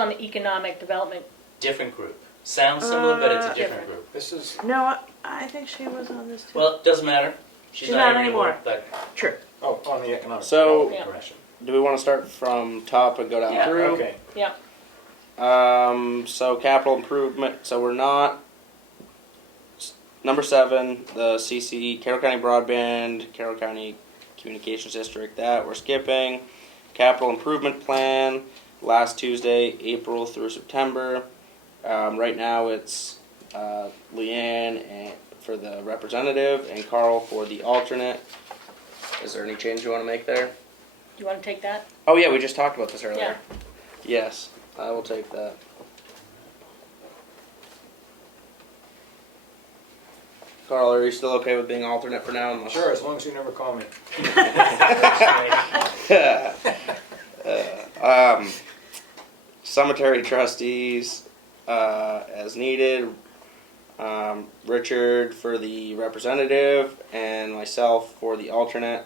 the economic development. Different group. Sounds similar, but it's a different Different. group. This is, No, I think she was on this too. Well, it doesn't matter. She's not here anymore, but True. oh, on the economic. So, Yeah. correction. do we want to start from top and go down Yeah, through? Okay. Yeah. So capital improvement, so we're not, number 7, the CC, Carroll County Broadband, Carroll County Communications District, that we're skipping. Capital improvement plan, last Tuesday, April through September. Right now it's Leanne for the representative and Carl for the alternate. Is there any change you want to make there? Do you want to take that? Oh yeah, we just talked about this earlier. Yes, I will take that. Carl, are you still okay with being alternate for now? Unless- Sure, as long as you never call me. Cemetery trustees, as needed. Richard for the representative and myself for the alternate.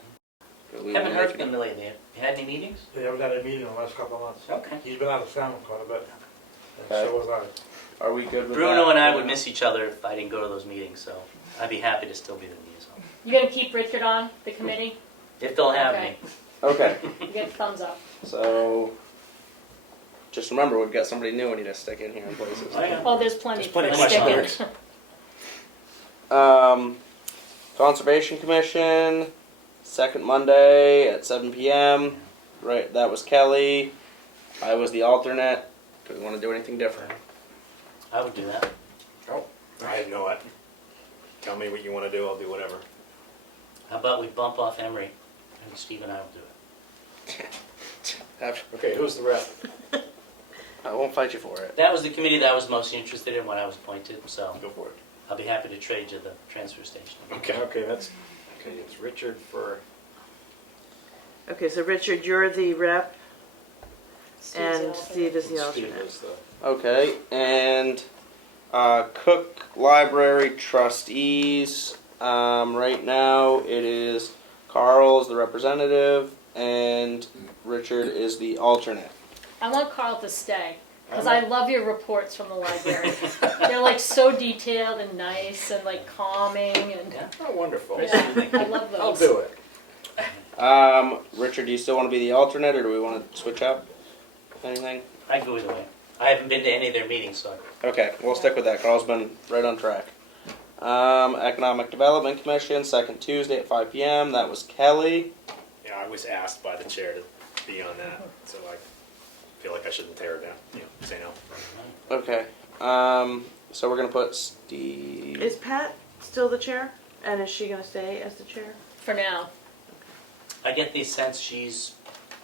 Do we Haven't wanna heard make from him lately. You had any meetings? We haven't had a meeting in the last couple of months. Okay. He's been out of town quite a bit, and Okay. so was I. Are we good with Bruno that? and I would miss each other if I didn't go to those meetings, so I'd be happy to still be the liaison. You gonna keep Richard on the committee? If they'll have Okay. me. Okay, You get a thumbs up. so just remember we've got somebody new we need to stick in here in places. I know. Oh, there's plenty. There's plenty of for question sticking. Conservation Commission, second Monday at 7 p.m. Right, that was Kelly. I was the alternate. Do we want to do anything different? I would do that. I have no idea. Tell me what you want to do, I'll do whatever. How about we bump off Emery, and Steve and I will do it. Okay, who's the rep? I won't fight you for it. That was the committee that I was most interested in when I was appointed, so Go for it. I'll be happy to trade you the transfer station. Okay. Okay, it's Richard for, Okay, so Richard, you're the rep, Steve's and the alternate. Steve is the Steve alternate. is the, Okay, and Cook Library trustees. Right now it is Carl's the representative and Richard is the alternate. I want Carl to stay, because I love your reports from the library. They're like so detailed and nice and like calming and, Yeah. oh, wonderful. yeah, I love those. I'll do it. Richard, do you still want to be the alternate or do we want to switch up anything? I go either way. I haven't been to any of their meetings, so Okay, we'll stick with that. Carl's been right on track. Economic Development Commission, second Tuesday at 5 p.m. That was Kelly. Yeah, I was asked by the chair to be on that, so I feel like I shouldn't tear it down, say no. Okay. So we're gonna put Steve. Is Pat still the chair? And is she gonna stay as the chair? For now. I get the sense she's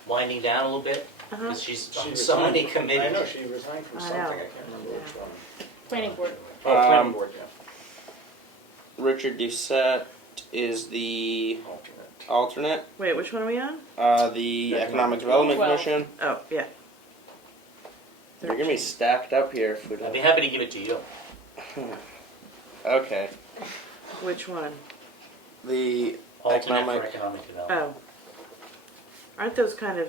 winding down a little bit, Uh-huh. because she's She on so many resigned. I know, committees. she resigned from I something, I know. can't remember which one. Planning board. Oh, planning board, yeah, Richard Doucette is the alternate. alternate. Wait, which one are we on? The Economic Development Well. Commission. Oh, yeah. You're gonna be stacked up here if we I'd be don't. happy to give it to you. Okay. Which one? The Alternate for Economic. economic development. Oh. Aren't those kind of,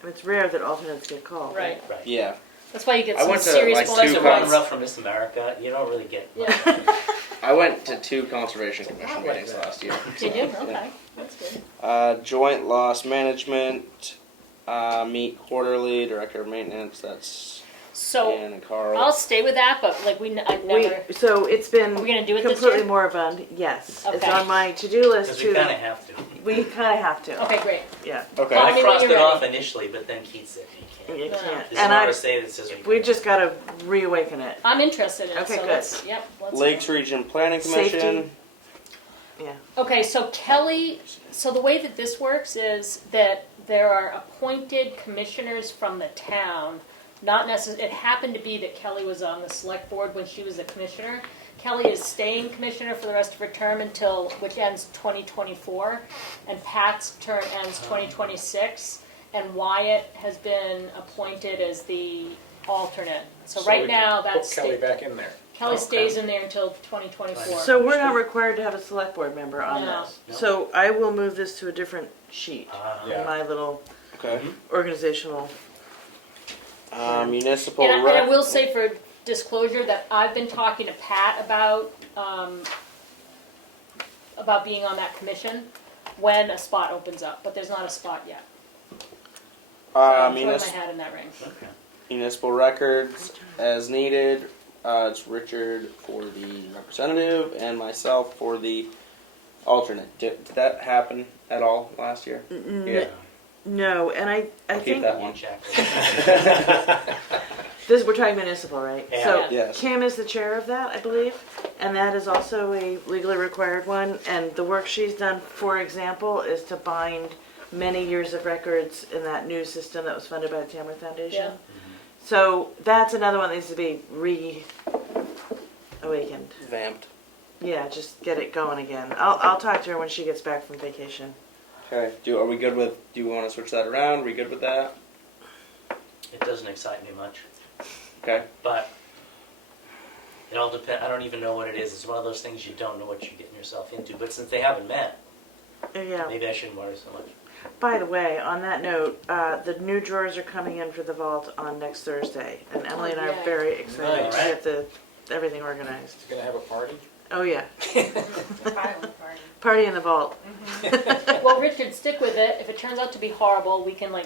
I mean, it's rare that alternates get called. Right. Right. Yeah. That's why you get I some went to, serious like, It's like two the bonuses. cons- runner-up for Miss America. You don't really get much. Yeah. I went to 2 Conservation Commission meetings last year. Did you? Okay, that's good. Joint Loss Management, meet quarterly, Director of Maintenance, that's So Ann and Carl. I'll stay with that, but like I've never. So it's been Are we gonna do it this completely year? moribund, yes. It's Okay. on my to-do list Because we too. kind of have to. We kinda have to, Okay, great. yeah. Okay. Call I me when crossed you're it ready. off initially, but then Keith said you can't. You No. can't. There's an And I, RSA that says we can't. just gotta reawaken it. I'm interested in it. Okay, So good. let's Lakes Region Planning Commission. Safety. Yeah. Okay, so Kelly, so the way that this works is that there are appointed commissioners from the town. Not necessarily, it happened to be that Kelly was on the select board when she was a commissioner. Kelly is staying commissioner for the rest of her term which ends 2024, and Pat's term ends 2026, and Wyatt has been appointed as the alternate. So right we now, can that's, Put Kelly back in there. Kelly Okay. stays in there until 2024. So we're not required to have a select board member on No. this. No. So I will move this to a different sheet Yeah. in my little Okay. organizational. Municipal And I rec. will say for disclosure that I've been talking to Pat about being on that commission when a spot opens up, but there's not a spot yet. So I'm throwing my hat in that ring. Okay. Municipal records as needed. It's Richard for the representative and myself for the alternate. Did that happen at all last year? Yeah. No, and I I'll keep think that one. this, we're talking municipal, right? Yeah. So Yes. Kim is the chair of that, I believe, and that is also a legally required one. And the work she's done, for example, is to bind many years of records in that new system that was funded by the Tamworth Foundation. Yeah. So that's another one that needs to be reawakened. Vamped. Yeah, just get it going again. I'll talk to her when she gets back from vacation. Okay. Are we good with? Do you want to switch that around? Are we good with that? It doesn't excite me much, Okay. but it all depends. I don't even know what it is. It's one of those things you don't know what you're getting yourself into. But since they haven't met, Yeah. maybe I shouldn't worry so much. By the way, on that note, the new drawers are coming in for the vault on next Thursday, and Emily and I are Yay. very excited Nice. to get everything organized. He's gonna have a party? Oh yeah, party in the vault. Well, Richard, stick with it. If it turns out to be horrible, we can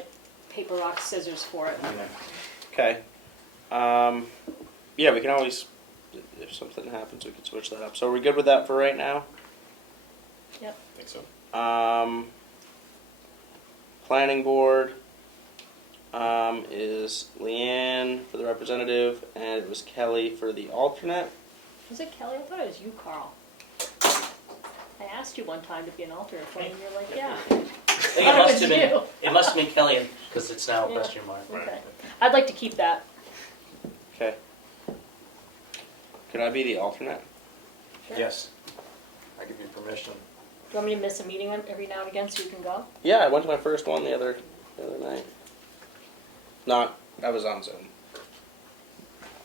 paper, rock, scissors for it. Okay. Yeah, we can always, if something happens, we can switch that up. So are we good with that for right now? I think so. Planning board is Leanne for the representative, and it was Kelly for the alternate. Was it Kelly? I thought it was you, Carl. I asked you one time to be an alternate for me, and you're like, yeah. I think it must have been. you. It must have been Kelly because it's now a Yeah. question mark. Okay. I'd like to keep that. Okay. Could I be the alternate? Sure. Yes. I give you permission. Do you want me to miss a meeting every now and again so you can go? Yeah, I went to my first one the other night. I was on Zoom.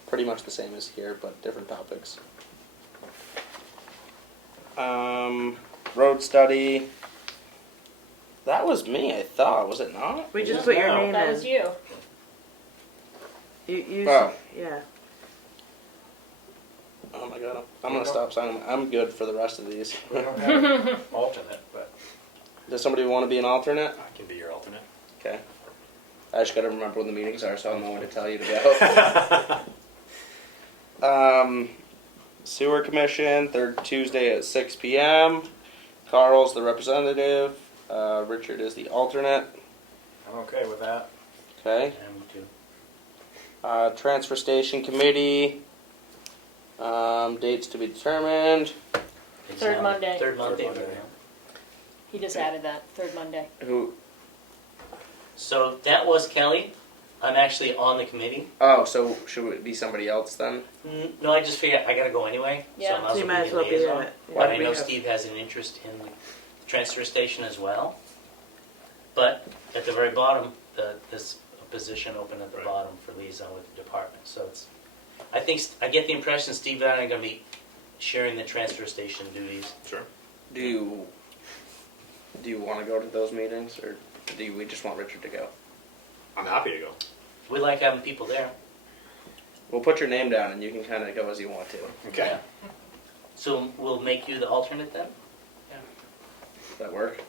Pretty much the same as here, but different topics. Road study. That was me, I thought. Was it not? We just put your name That in. was you. You Oh. yeah. Oh my god. I'm gonna stop signing. I'm good for the rest of these. We don't have an alternate, but Does somebody want to be an alternate? I can be your alternate. Okay. I just gotta remember when the meetings are, so I'll know when to tell you to go. Sewer Commission, third Tuesday at 6 p.m. Carl's the representative. Richard is the alternate. I'm okay with that. Okay. Yeah, me too. Transfer Station Committee. Dates to be determined. It's Third Monday. Third Monday. Third Monday. He just added that, third Monday. Who? So that was Kelly. I'm actually on the committee. Oh, so should it be somebody else then? No, I just figured I gotta go anyway. Yeah. So I So you might might as well be a in liaison. it. But Why I do we know have- Steve has an interest in the transfer station as well. But at the very bottom, there's a position open at the Right. bottom for liaison with the department. So it's, I get the impression Steve and I are gonna be sharing the transfer station duties. Sure. Do you want to go to those meetings, or do we just want Richard to go? I'm happy to go. We like having people there. We'll put your name down, and you can kind of go as you want to. Okay. Yeah. So we'll make you the alternate then? Does that work?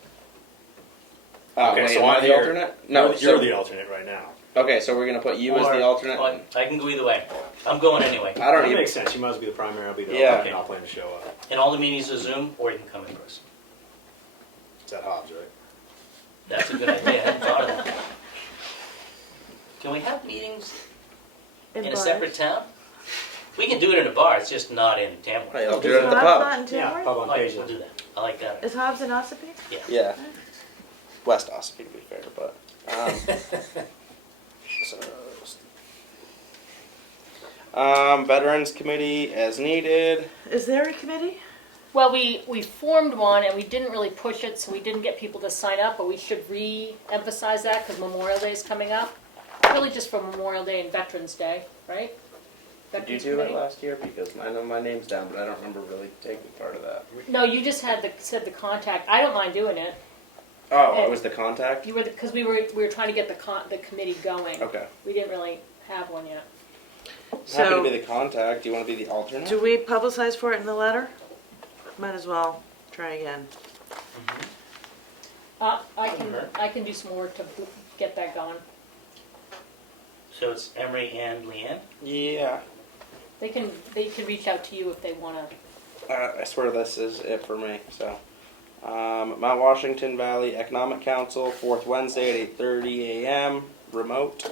Okay, Wait, so am I I'm the here. alternate? No, you're so- the alternate right now. Okay, so we're gonna put you as the alternate? Well, I can go either way. I'm going anyway. I don't That even, makes sense, you might as well be the primary, I'll be the Yeah. alternate, I'll plan to show up. And all the meetings are Zoom, or you can come in person. It's at Hobbs, right? That's a good idea, I hadn't thought of that. Can we have meetings in a bars. separate town? We can do it in a bar, it's just not in Tamworth. hey, I'll do it at the Hobbs pub. not in Yeah, Tamworth? pub on Oh, yeah, Page we'll do that. I like that. Is Hobbs in Ossipee? Yeah. West Ossipee, to be fair, but, Veterans Committee as needed. Is there a committee? Well, we formed one and we didn't really push it, so we didn't get people to sign up, but we should re-emphasize that because Memorial Day is coming up. Really just for Memorial Day and Veterans Day, right? Did you Veterans do it Committee? last year? Because I know my name's down, but I don't remember really taking part of that. No, you just said the contact. I don't mind doing it. Oh, I was the contact? You were, because we were trying to get the committee going. Okay. We didn't really have one yet. Happy to So, be the contact. Do you want to be the alternate? do we publicize for it in the letter? Might as well try again. I can do some work to get that going. So it's Emery and Leanne? Yeah. They can reach out to you if they want to. I swear this is it for me. So, Mount Washington Valley Economic Council, 4th Wednesday at 8:30 a.m. Remote.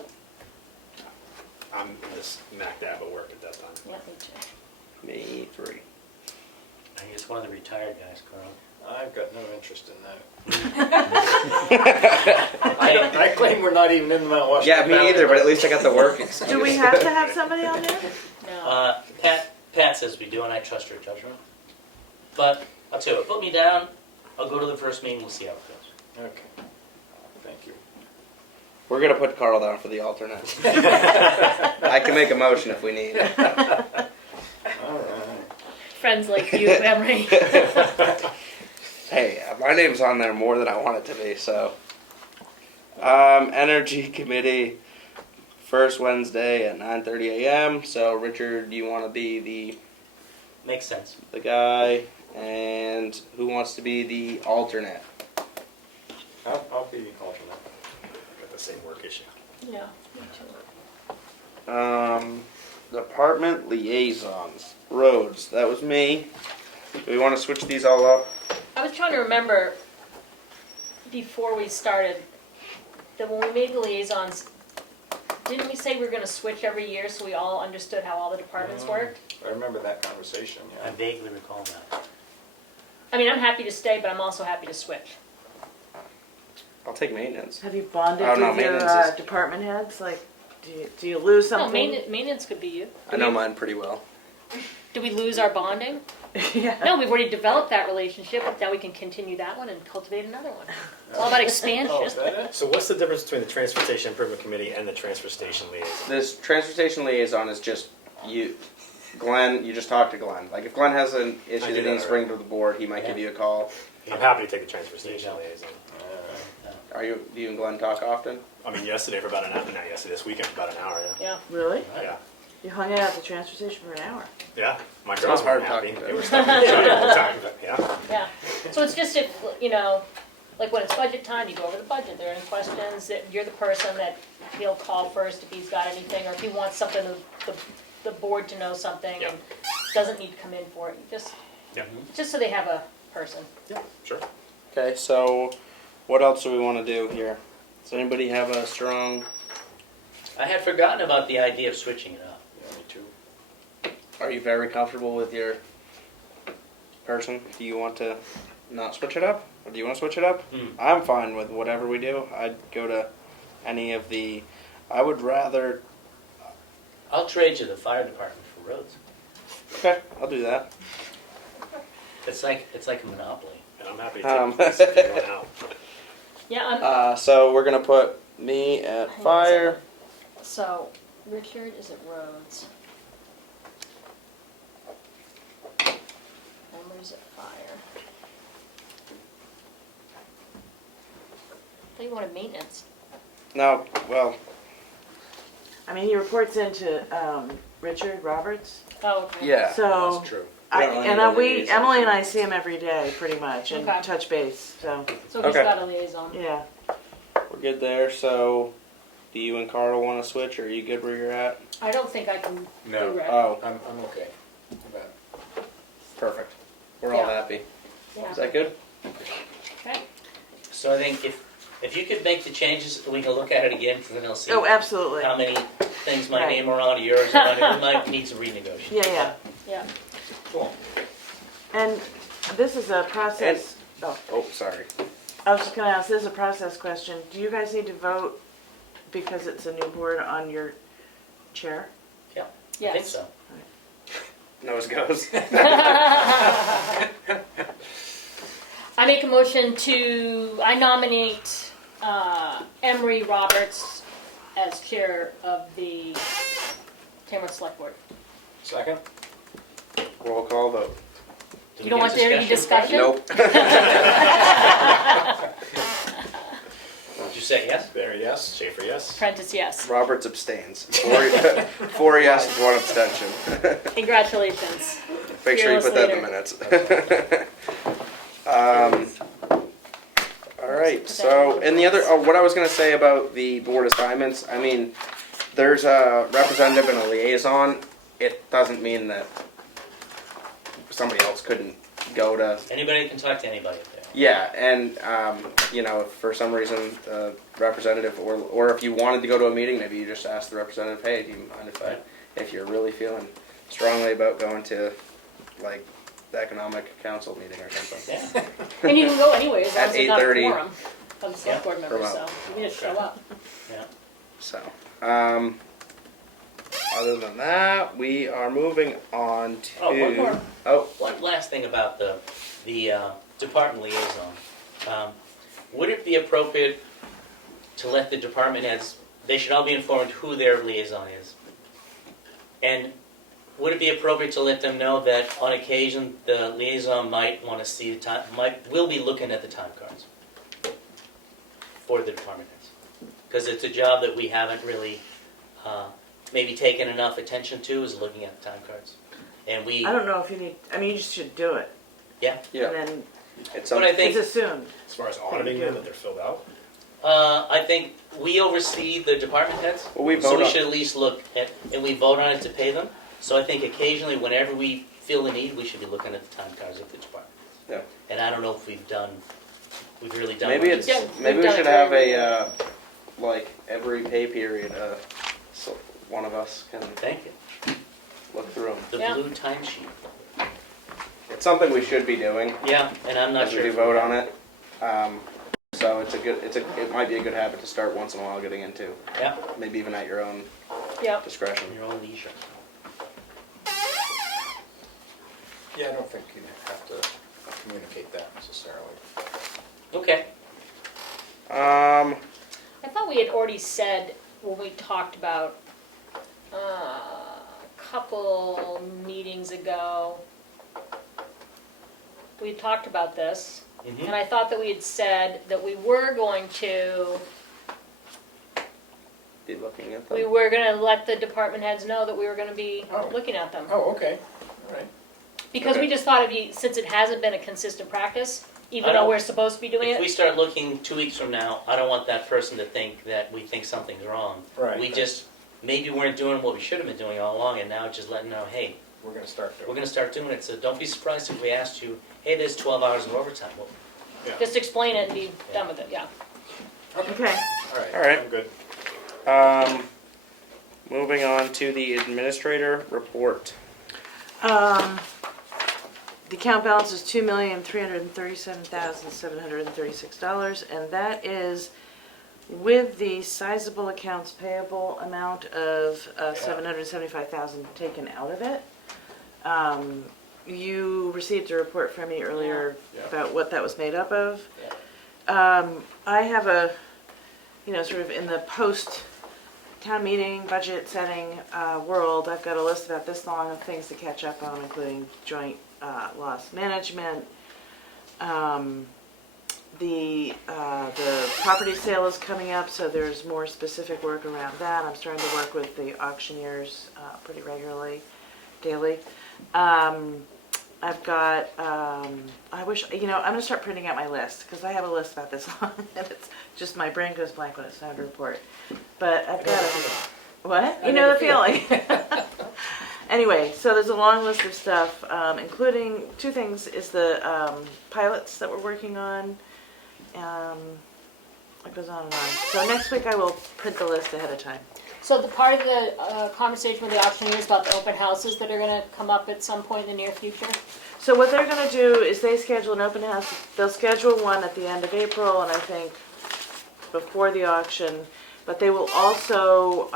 I'm just smack dab at work at that time. Yeah, me too. Me 3. I think it's one of the retired guys, Carl. I've got no interest in that. I claim we're not even in the Mount Washington Yeah, me Valley. either. But at least I got the work excuse. Do we have to have somebody on there? No. Pat says we do, and I trust her judgment. But I'll tell you what, put me down. I'll go to the first meeting. We'll see how it goes. Okay, thank you. We're gonna put Carl down for the alternate. I can make a motion if we need. All right. Friends like you, Emery. Hey, my name's on there more than I want it to be. So, Energy Committee, first Wednesday at 9:30 a.m. So, Richard, do you want to be Makes sense. the guy, and who wants to be the alternate? I'll be the alternate. Got the same work issue. Yeah, me too. Department liaisons, roads. That was me. Do we want to switch these all up? I was trying to remember before we started that when we made the liaisons, didn't we say we were going to switch every year so we all understood how all the departments worked? I remember that conversation, I yeah. vaguely recall that. I mean, I'm happy to stay, but I'm also happy to switch. I'll take maintenance. Have you bonded Oh, no, with your maintenance is- department heads? Like, do you lose No, something? maintenance could be you. I know mine pretty well. Do we lose our bonding? Yeah. No, we've already developed that relationship, but now we can continue that one and cultivate another one. It's all about expansion. Oh, is that it? So what's the difference between the Transportation Improvement Committee and the Transfer Station Liaison? This transportation liaison is just you, Glenn. You just talk to Glenn. Like if Glenn has an issue I do that that needs to bring to the board, he might Yeah. give you a call. I'm happy to take the Transfer Station There you Liaison. Do you and Glenn talk often? I mean, yesterday for about an hour, not yesterday, this weekend for about an hour, yeah. Yeah. Really? Yeah. You hung out at the transfer station for an hour. Yeah, my It's girls not hard weren't happy. talking to They were them. stuck in the shop all the time, but yeah. Yeah. So it's just if, like when it's budget time, you go over the budget. If there are any questions, that you're the person that he'll call first if he's got anything, or if he wants something, the board to know something Yeah. and doesn't need to come in for it. Just so they have a person. Yeah, sure. Okay, so what else do we want to do here? Does anybody have a strong? I had forgotten about the idea of switching it up. Yeah, me too. Are you very comfortable with your person? Do you want to not switch it up, or do you want to switch it up? I'm fine with whatever we do. I'd go to any of the. I would rather. I'll trade you the fire department for roads. Okay, I'll do that. It's like a monopoly. And I'm happy to take this if you want out. Yeah, So we're gonna put me at Hang on a fire. so Richard is at roads. Emery's at fire. I thought you wanted maintenance. No, well, I mean, he reports into Richard Roberts. Oh, okay. yeah. So That's true. Emily and I see him every day, pretty much, and Okay. touch base. So So he's Okay. got a liaison. yeah. We're good there. So, Do you and Carl want to switch, or are you good where you're at? I don't think I can No. do rec. Oh, I'm okay with that. perfect. We're all Yeah. happy. Yeah. Is that good? Okay. So I think if you could make the changes, we can look at it again, and then I'll see Oh, absolutely. how many things my Right. name are on, or yours are on, and we might need to renegotiate. Yeah. Yeah. Cool. And this is a process, Oh, sorry. I was just gonna ask, this is a process question. Do you guys need to vote because it's a new board on your chair? I Yes. think so. Nose goes. I make a motion I nominate Emery Roberts as chair of the Tamworth Select Board. Second? Roll call vote. Do You we don't get want there to be discussion? Nope. Did you say yes? Barry, yes? Schaefer, yes? Prentice, yes. Roberts abstains. Four yes, one abstention. Congratulations. Make sure you put that in the minutes. All right. So, and the other, what I was going to say about the board assignments, I mean, there's a representative and a liaison. It doesn't mean that somebody else couldn't go to. Anybody can talk to anybody up there. Yeah, and you know, if for some reason the representative, or if you wanted to go to a meeting, maybe you just ask the representative, hey, do you mind if you're really feeling strongly about going to like the economic council meeting or something. Yeah. And you can go anyways, as long At as there's not a 8:30. quorum of the select board members, so Remote. you can just show up. Yeah. So, other than that, we are moving on to. Oh, one more. Oh, One last thing about the department liaison. Would it be appropriate to let the department heads, they should all be informed who their liaison is? And would it be appropriate to let them know that on occasion the liaison might want to see the time, will be looking at the time cards for the department heads? Because it's a job that we haven't really maybe taken enough attention to, is looking at the time cards. And we, I don't know if you need, I mean, you just should do it. yeah. yeah. And then It's But I it's think assumed. As far as auditing them, that they're filled out? I think we oversee the department heads, Well, we so vote we on- should at least look at, and we vote on it to pay them. So I think occasionally, whenever we feel the need, we should be looking at the time cards of the department. Yeah. And I don't know if we've really done. Maybe much. it's Yeah, maybe we've we done should it have very a like every pay period. So one of us can Thank you. look through them. The Yeah. blue timesheet. It's something we should be doing Yeah, and I'm not as sure. we do vote on it. So it might be a good habit to start once in a while getting into. Yeah, Maybe even at your own Yep. discretion. your own leisure. Yeah, I don't think you have to communicate that necessarily. Okay. I thought we had already said when we talked about a couple meetings ago, we had talked about this, Mhm. and I thought that we had said that we were going to Be looking at them. we were gonna let the department heads know that we were gonna be Oh. looking at them. Oh, okay, all right. Because we Okay. just thought it'd be, since it hasn't been a consistent practice, even I though don't- we're supposed to be doing If we it. start looking 2 weeks from now, I don't want that person to think that we think something's wrong. Right. We just maybe weren't doing what we should have been doing all along, and now just letting them know, hey, We're gonna start we're doing going to start doing it. So don't be surprised if we asked you, hey, there's 12 hours of overtime. Well, Just explain it and be done with it, yeah. Okay. All right. All right. I'm good. Moving on to the administrator report. The account balance is $2,337,736, and that is with the sizable accounts payable amount of $775,000 taken out of it. You received a report from me earlier about what that was made up of. I have a, sort of in the post-town meeting, budget setting world, I've got a list about this long of things to catch up on, including joint loss management. The property sale is coming up, so there's more specific work around that. I'm starting to work with the auctioneers pretty regularly, daily. I've got, I wish, I'm gonna start printing out my list, because I have a list about this long, and it's just, my brain goes blank when it's time to report. But I've got what? You know the feeling. Anyway, so there's a long list of stuff, including two things, is the pilots that we're working on. It goes on and on. So next week I will print the list ahead of time. So the part of the conversation with the auctioneers about the open houses that are gonna come up at some point in the near future? So what they're gonna do is they schedule an open house, they'll schedule one at the end of April, and I think before the auction, but they will also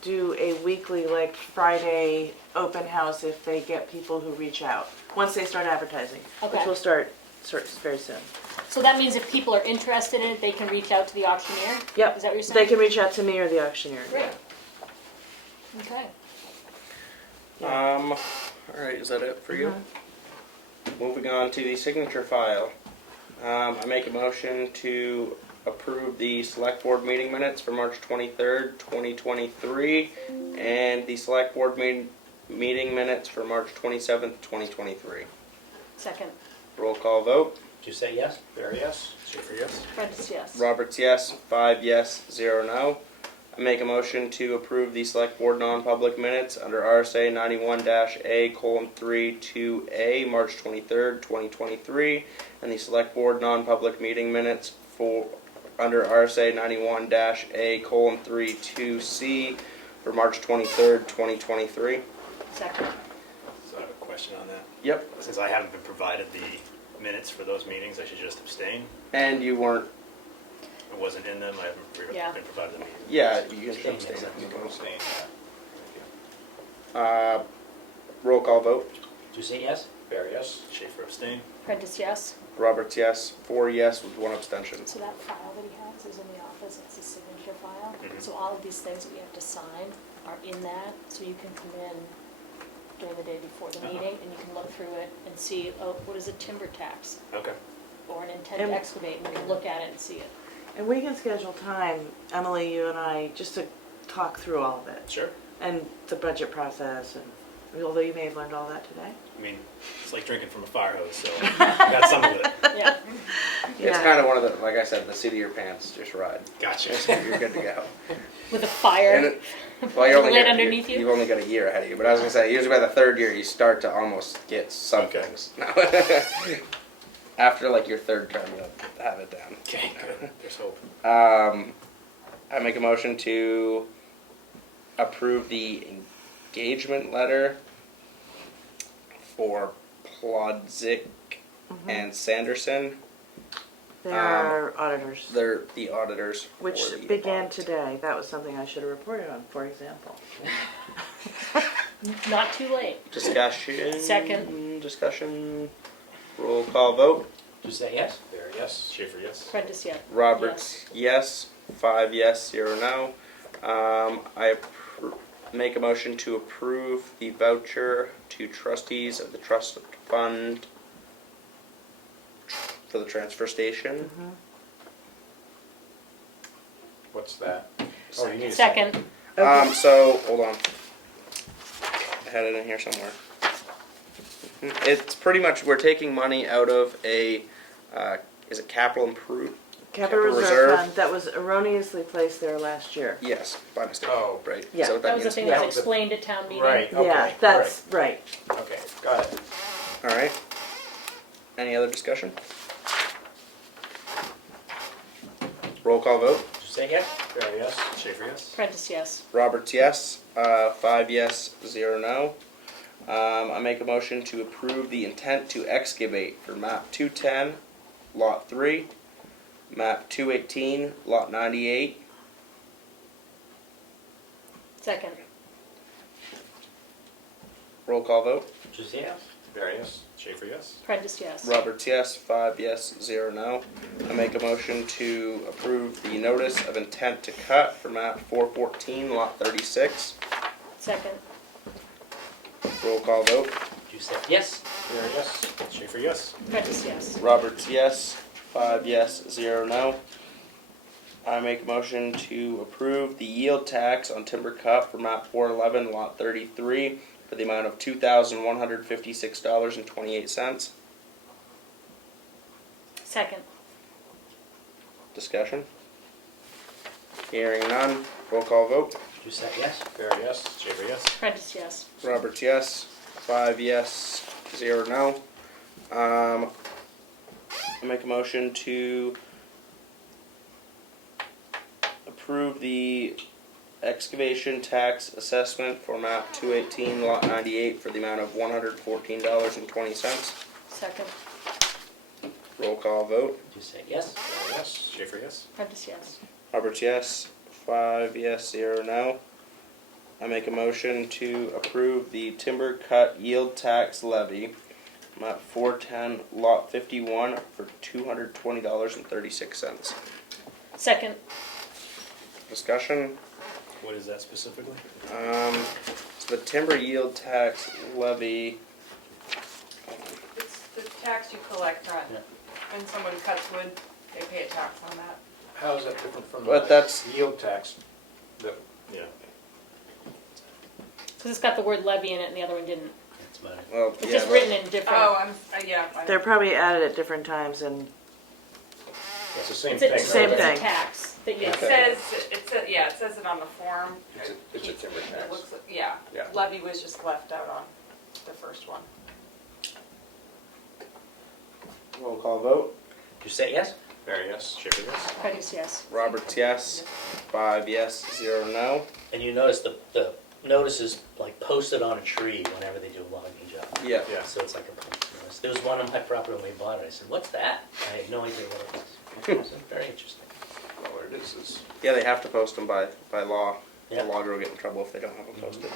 do a weekly, like Friday open house if they get people who reach out, once they start advertising, which Okay. will start very soon. So that means if people are interested in it, they can reach out to the auctioneer? Yep. Is that what you're saying? They can reach out to me or the auctioneer. Great. Okay. All right, is that it for you? Moving on to the signature file. I make a motion to approve the select board meeting minutes for March 23rd, 2023, and the select board meeting minutes for March 27th, 2023. Second. Roll call vote. Did you say yes? Barry, yes? Schaefer, yes? Prentice, yes. Roberts, yes. 5 yes, 0 no. I make a motion to approve the select board non-public minutes under RSA 91-A:32A, March 23rd, 2023, and the select board non-public meeting minutes for under RSA 91-A:32C for March 23rd, 2023. Second. So I have a question on that. Yep. Since I haven't been provided the minutes for those meetings, I should just abstain? And you weren't. I wasn't in them, I haven't Yeah. been provided the meeting. Yeah, you can Abstain, abstain. yes. You can abstain, Roll call vote. Did you say yes? Barry, yes? Schaefer, abstain? Prentice, yes. Roberts, yes. 4 yes with 1 abstention. So that file that he has is in the office, it's a signature file. Mhm. So all of these things that we have to sign are in that, so you can come in during the day before the meeting, and you can look through it and see, oh, what is a timber tax? Okay. Or an intent And- to excavate, and you can look at it and see it. And we can schedule time, Emily, you and I, just to talk through all of it. Sure. And the budget process, and although you may have learned all that today. I mean, it's like drinking from a fire hose, so I got some of it. Yeah. It's kind of one of the, like I said, the seat of your pants, just ride. Gotcha. You're good to go. With a fire And it, well, you're only lit got, underneath you? You've only got a year ahead of you. But I was going to say, usually by the 3rd year, you start to almost get some Okay. things. No. After like your 3rd term, you'll have it down. Okay, good. There's hope. I make a motion to approve the engagement letter for Plodzik and Sanderson. They are auditors, They're the auditors. which for the began audit. today. That was something I should have reported on, for example. Not too late. Discussion. Second. Discussion. Roll call vote. Did you say yes? Barry, yes? Schaefer, yes? Prentice, yes. Roberts, yes. 5 yes, 0 no. Make a motion to approve the voucher to trustees of the trust fund for the transfer station. What's that? Oh, you need a Second. So, hold on. I had it in here somewhere. It's pretty much, we're taking money out of a, is it capital improve? Capital Reserve Fund that was erroneously placed there last year. Yes, by mistake. Oh. Right. Yeah. Is that what That was the means? thing Yeah. that was explained at town meeting. Right, okay. Yeah, that's right. Okay, got it. All right. Any other discussion? Roll call vote. Did you say yes? Barry, yes? Schaefer, yes? Prentice, yes. Roberts, yes. 5 yes, 0 no. I make a motion to approve the intent to excavate for map 210, lot 3, map 218, lot 98. Second. Roll call vote. Did you say yes? Barry, yes? Schaefer, yes? Prentice, yes. Roberts, yes. 5 yes, 0 no. I make a motion to approve the notice of intent to cut for map 414, lot 36. Second. Roll call vote. Did you say yes? Barry, yes? Schaefer, yes? Prentice, yes. Roberts, yes. 5 yes, 0 no. I make a motion to approve the yield tax on timber cut for map 411, lot 33, for the amount of $2,156.28. Second. Discussion? Hearing none, roll call vote. Doucette, yes? Fair, yes. Schaefer, yes? Prentice, yes. Roberts, yes. 5 yes, 0 no. I make a motion to approve the excavation tax assessment for map 218, lot 98 for the amount of $114.20. Second. Roll call vote. Doucette, yes? Fair, yes. Schaefer, yes? Prentice, yes. Roberts, yes. 5 yes, 0 no. I make a motion to approve the timber cut yield tax levy, map 410, lot 51, for $220.36. Second. Discussion? What is that specifically? It's the timber yield tax levy. It's the tax you collect on, Yeah. when someone cuts wood, they pay a tax on that. How is that different from But the that's- yield tax? that- Yeah. Because it's got the word levy in it and the other one didn't. That's about it. Well, It's yeah, just but- written in different. Oh, yeah. They're probably added at different times and It's the same It's thing. a, Same it's thing. a tax that you. It says it on the form. It's a timber It tax. looks, yeah. Yeah. Levy was just left out on the first one. Roll call vote. Doucette, yes? Fair, yes. Schaefer, yes? Prentice, yes. Roberts, yes. 5 yes, 0 no. And you notice the notice is like posted on a tree whenever they do a logging job. Yeah. Yeah. So it's like a post notice. There was one on my property when we bought it. I said, what's that? I had no idea what it was. It was very interesting. Well, what it is Yeah, they have to post them by law. Yeah. The logger will get in trouble if they don't have them posted.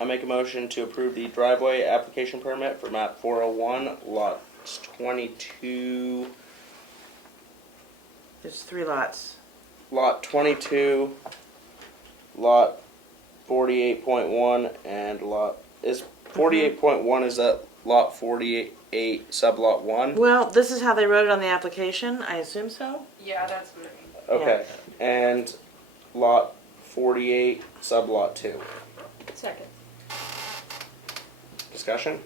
I make a motion to approve the driveway application permit for map 401, lot 22, there's 3 lots. lot 22, lot 48.1, and lot, is 48.1, is that lot 48 sublot 1? Well, this is how they wrote it on the application, I assume so? Yeah, that's what I mean. Okay, and lot 48 sublot 2. Second. Discussion?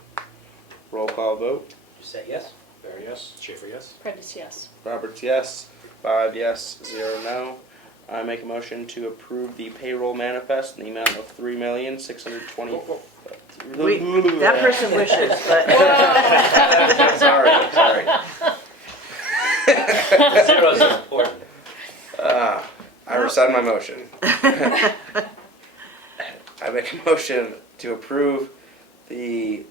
Roll call vote. Doucette, yes? fair, yes. Schaefer, yes? Prentice, yes. Roberts, yes. 5 yes, 0 no. I make a motion to approve the payroll manifest in the amount of $3,620,000. That person wishes, but Sorry. The zeros are important. I rescind my motion. I make a motion to approve the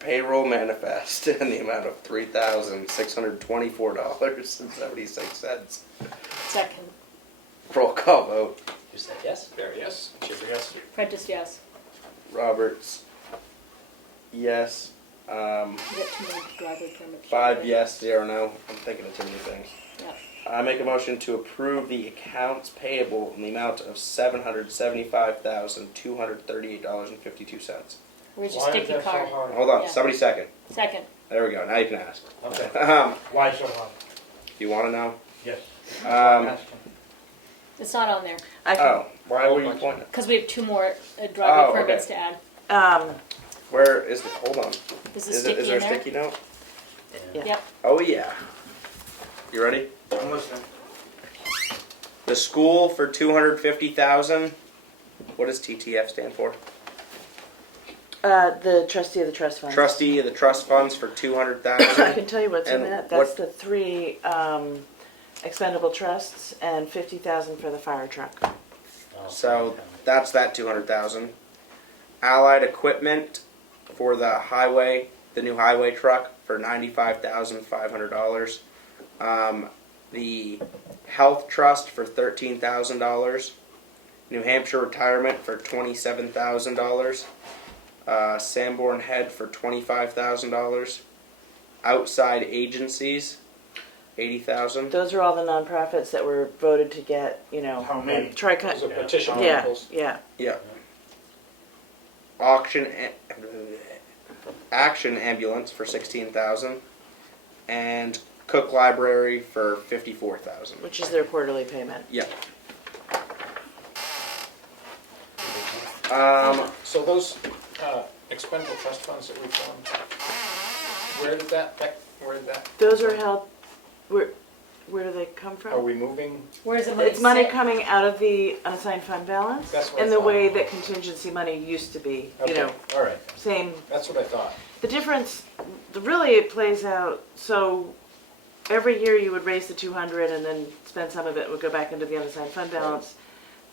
payroll manifest in the amount of $3,624.76. Second. Roll call vote. Doucette, yes? Fair, yes. Schaefer, yes? Prentice, yes. Roberts, yes. You got too many driveway permits. 5 yes, 0 no. I'm thinking of too many things. Yeah. I make a motion to approve the accounts payable in the amount of $775,238.52. Where's your Why is sticky that so card? hard? Hold on, Yeah. somebody second. Second. There we go. Now you can ask. Okay. Um, Why so hard? you want to know? Yes. It's not on there I can, Oh, why were you pointing? because we have 2 more driveway Oh, okay. permits to add. Where is the? Hold on. Is the Is sticky there a in there? sticky note? Yeah. Yep. Oh yeah. You ready? I'm listening. The school for $250,000. What does TTF stand for? the trustee of the trust fund. Trustee of the trust funds for I $200,000. can tell you what's in And that. what- That's the 3 expendable trusts and 50,000 for the fire truck. Oh, So okay. that's that 200,000. Allied equipment for the highway, the new highway truck for $95,500. The health trust for $13,000. New Hampshire retirement for $27,000. Sanborn Head for $25,000. Outside agencies, $80,000. Those are all the nonprofits that were voted to get, How many? There's a petition Yeah, articles. yeah. Yeah. Action ambulance for $16,000, and Cook Library for $54,000. Which is their quarterly payment. Yeah. So those expendable trust funds that we formed, where did that? Those are held, where do they come from? Are we moving? Where's the money It's money sit? coming out of the unassigned fund balance, That's what I in the thought. way that contingency money used to be, you Okay, know, all right, same. that's what I thought. The difference, really it plays out, so every year you would raise the 200 and then spend some of it would go back into the unassigned fund balance.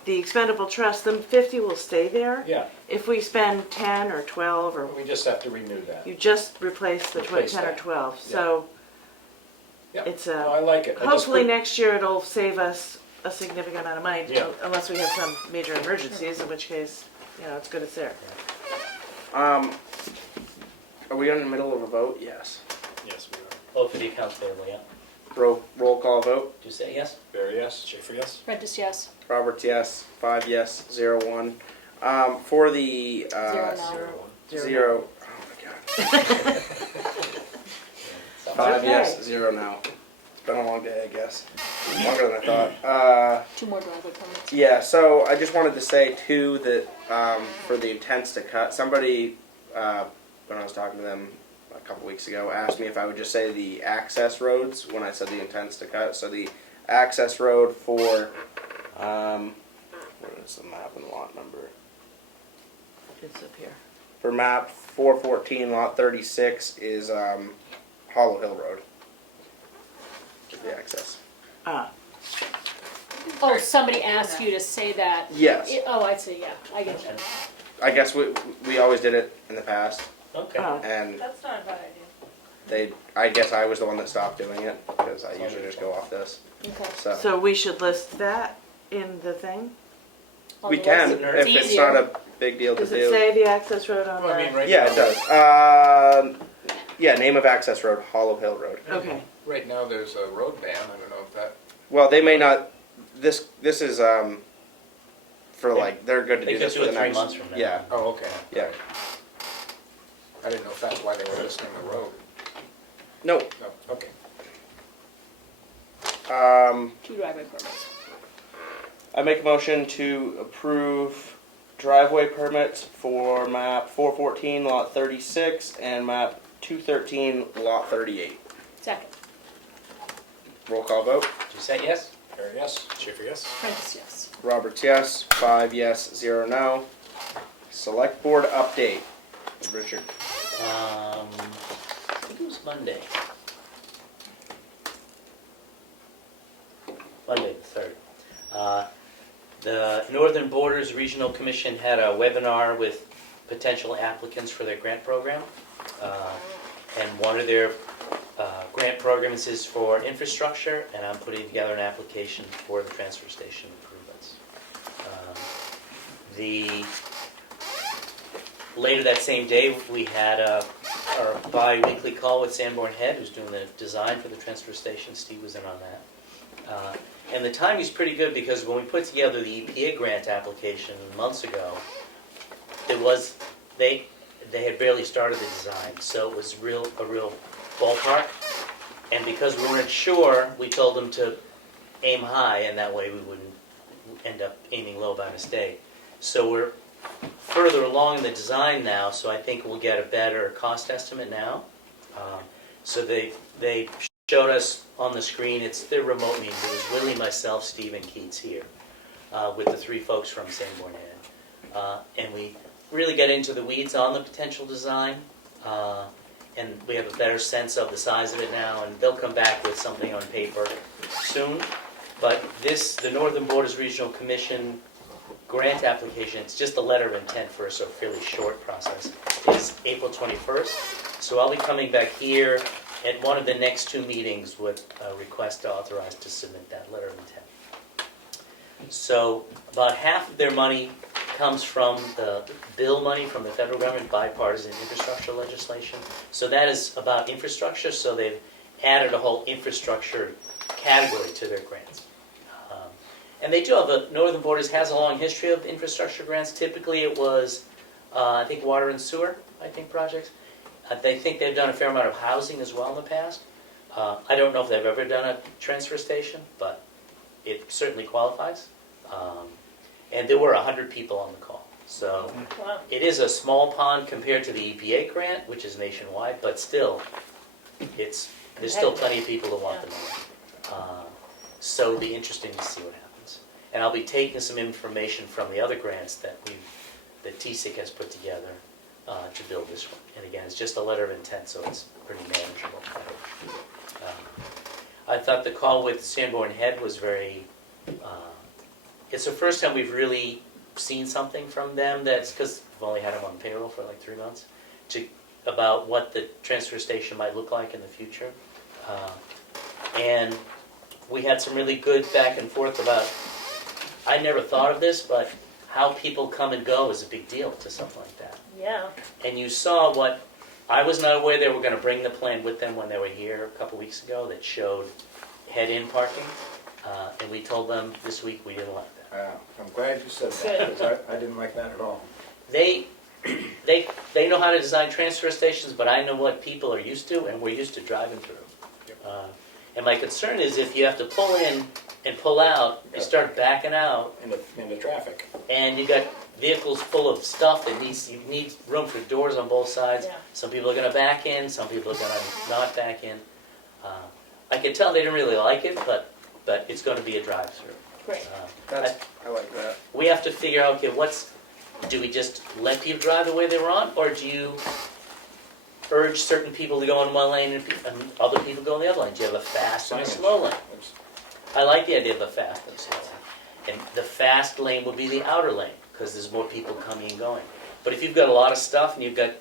The expendable trust, the 50 will stay there. Yeah, If we spend 10 or 12 or, we just have to renew that. you just replace the Replace 10 or that. 12. Yeah. So Yeah, it's no, I like it. I just hopefully put- next year it'll save us a significant amount of money, Yeah. unless we have some major emergencies, in which case, you know, it's good it's there. Are we in the middle of a vote? Yes. Yes, we are. Oh, for the accounts payable, yeah. Roll call vote. Do you say yes? Barry, yes? Schaefer, yes? Prentice, yes. Roberts, yes. 5 yes, 0 1. For the Zero no. 0. Oh my God. 5 Okay. yes, 0 no. It's been a long day, I guess. Longer than I thought. 2 more driveway permits. Yeah, so I just wanted to say too that for the intents to cut, somebody when I was talking to them a couple weeks ago asked me if I would just say the access roads when I said the intents to cut. So the access road for what is the map and lot number? It's up here. For map 414 lot 36 is Hollow Hill Road. The access. Ah, Oh, somebody asked you to say that. Yes. Oh, I see, yeah, I get you. I guess we always did it in the past, Okay. oh. and That's not a bad idea. I guess I was the one that stopped doing it because I usually just go off this. Okay. So we should list that in the thing? On We the can list. if it's easier. not a big deal to Does it do. say the access road on Well, I mean, the? right Yeah, now, it does. Yeah, name of access road, Hollow Hill Road. Okay, right now there's a road ban, I don't know if that, Well, they may not. This is for like they're good to They do could this do for it the 3 next. months from now. Yeah, oh, okay. yeah. I didn't know if that's why they were listing the road. No. No, okay. 2 driveway permits. I make a motion to approve driveway permits for map 414 lot 36 and map 213 lot 38. Second. Roll call vote. Do you say yes? Barry, yes? Schaefer, yes? Prentice, yes. Roberts, yes. 5 yes, 0 no. Select board update. Richard. I think it was Monday. Monday the 3rd. The Northern Borders Regional Commission had a webinar with potential applicants for their grant program. And one of their grant programs is for infrastructure, and I'm putting together an application for the transfer station improvements. Later that same day, we had our bi-weekly call with Sanborn Head, who's doing the design for the transfer station. Steve was in on that. And the timing's pretty good because when we put together the EPA grant application months ago, they had barely started the design, so it was a real ballpark. And because we weren't sure, we told them to aim high, and that way we wouldn't end up aiming low by mistake. So we're further along in the design now, so I think we'll get a better cost estimate now. So they showed us on the screen, it's their remote meeting. It was Willie, myself, Steve, and Keats here with the 3 folks from Sanborn Head. And we really get into the weeds on the potential design. And we have a better sense of the size of it now, and they'll come back with something on paper soon. But the Northern Borders Regional Commission grant application, it's just a letter of intent for a fairly short process, is April 21st. So I'll be coming back here at one of the next 2 meetings with a request to authorize to submit that letter of intent. So about half of their money comes from the bill money from the federal government, bipartisan infrastructure legislation. So that is about infrastructure, so they've added a whole infrastructure category to their grants. And they do have Northern Borders has a long history of infrastructure grants. Typically it was, I think, water and sewer, projects. They think they've done a fair amount of housing as well in the past. I don't know if they've ever done a transfer station, but it certainly qualifies. And there were 100 people on the call. So Wow. it is a small pond compared to the EPA grant, which is nationwide, but still, there's still plenty of people that want the money. So it'll be interesting to see what happens. And I'll be taking some information from the other grants that TSIC has put together to build this one. And again, it's just a letter of intent, so it's pretty manageable. I thought the call with Sanborn Head was very, it's the first time we've really seen something from them that's, because we've only had them on payroll for like 3 months, about what the transfer station might look like in the future. And we had some really good back and forth about, I never thought of this, but how people come and go is a big deal to something like that. Yeah. And you saw what, I was not aware they were going to bring the plan with them when they were here a couple weeks ago that showed head-in parking. And we told them this week we didn't like that. I'm glad you said that, because I didn't like that at all. They know how to design transfer stations, but I know what people are used to, and we're used to driving through. And my concern is if you have to pull in and pull out, you start backing out, Into traffic. and you got vehicles full of stuff that you need room for doors on both sides. Yeah. Some people are going to back in, some people are going to not back in. I could tell they didn't really like it, but it's going to be a drive-through. Great. I like that. We have to figure out, okay, do we just let people drive the way they were on, or do you urge certain people to go in one lane and other people go in the other lane? Do you have a fast and a slow lane? I like the idea of a fast and slow lane. And the fast lane would be the outer lane, because there's more people coming and going. But if you've got a lot of stuff and you've got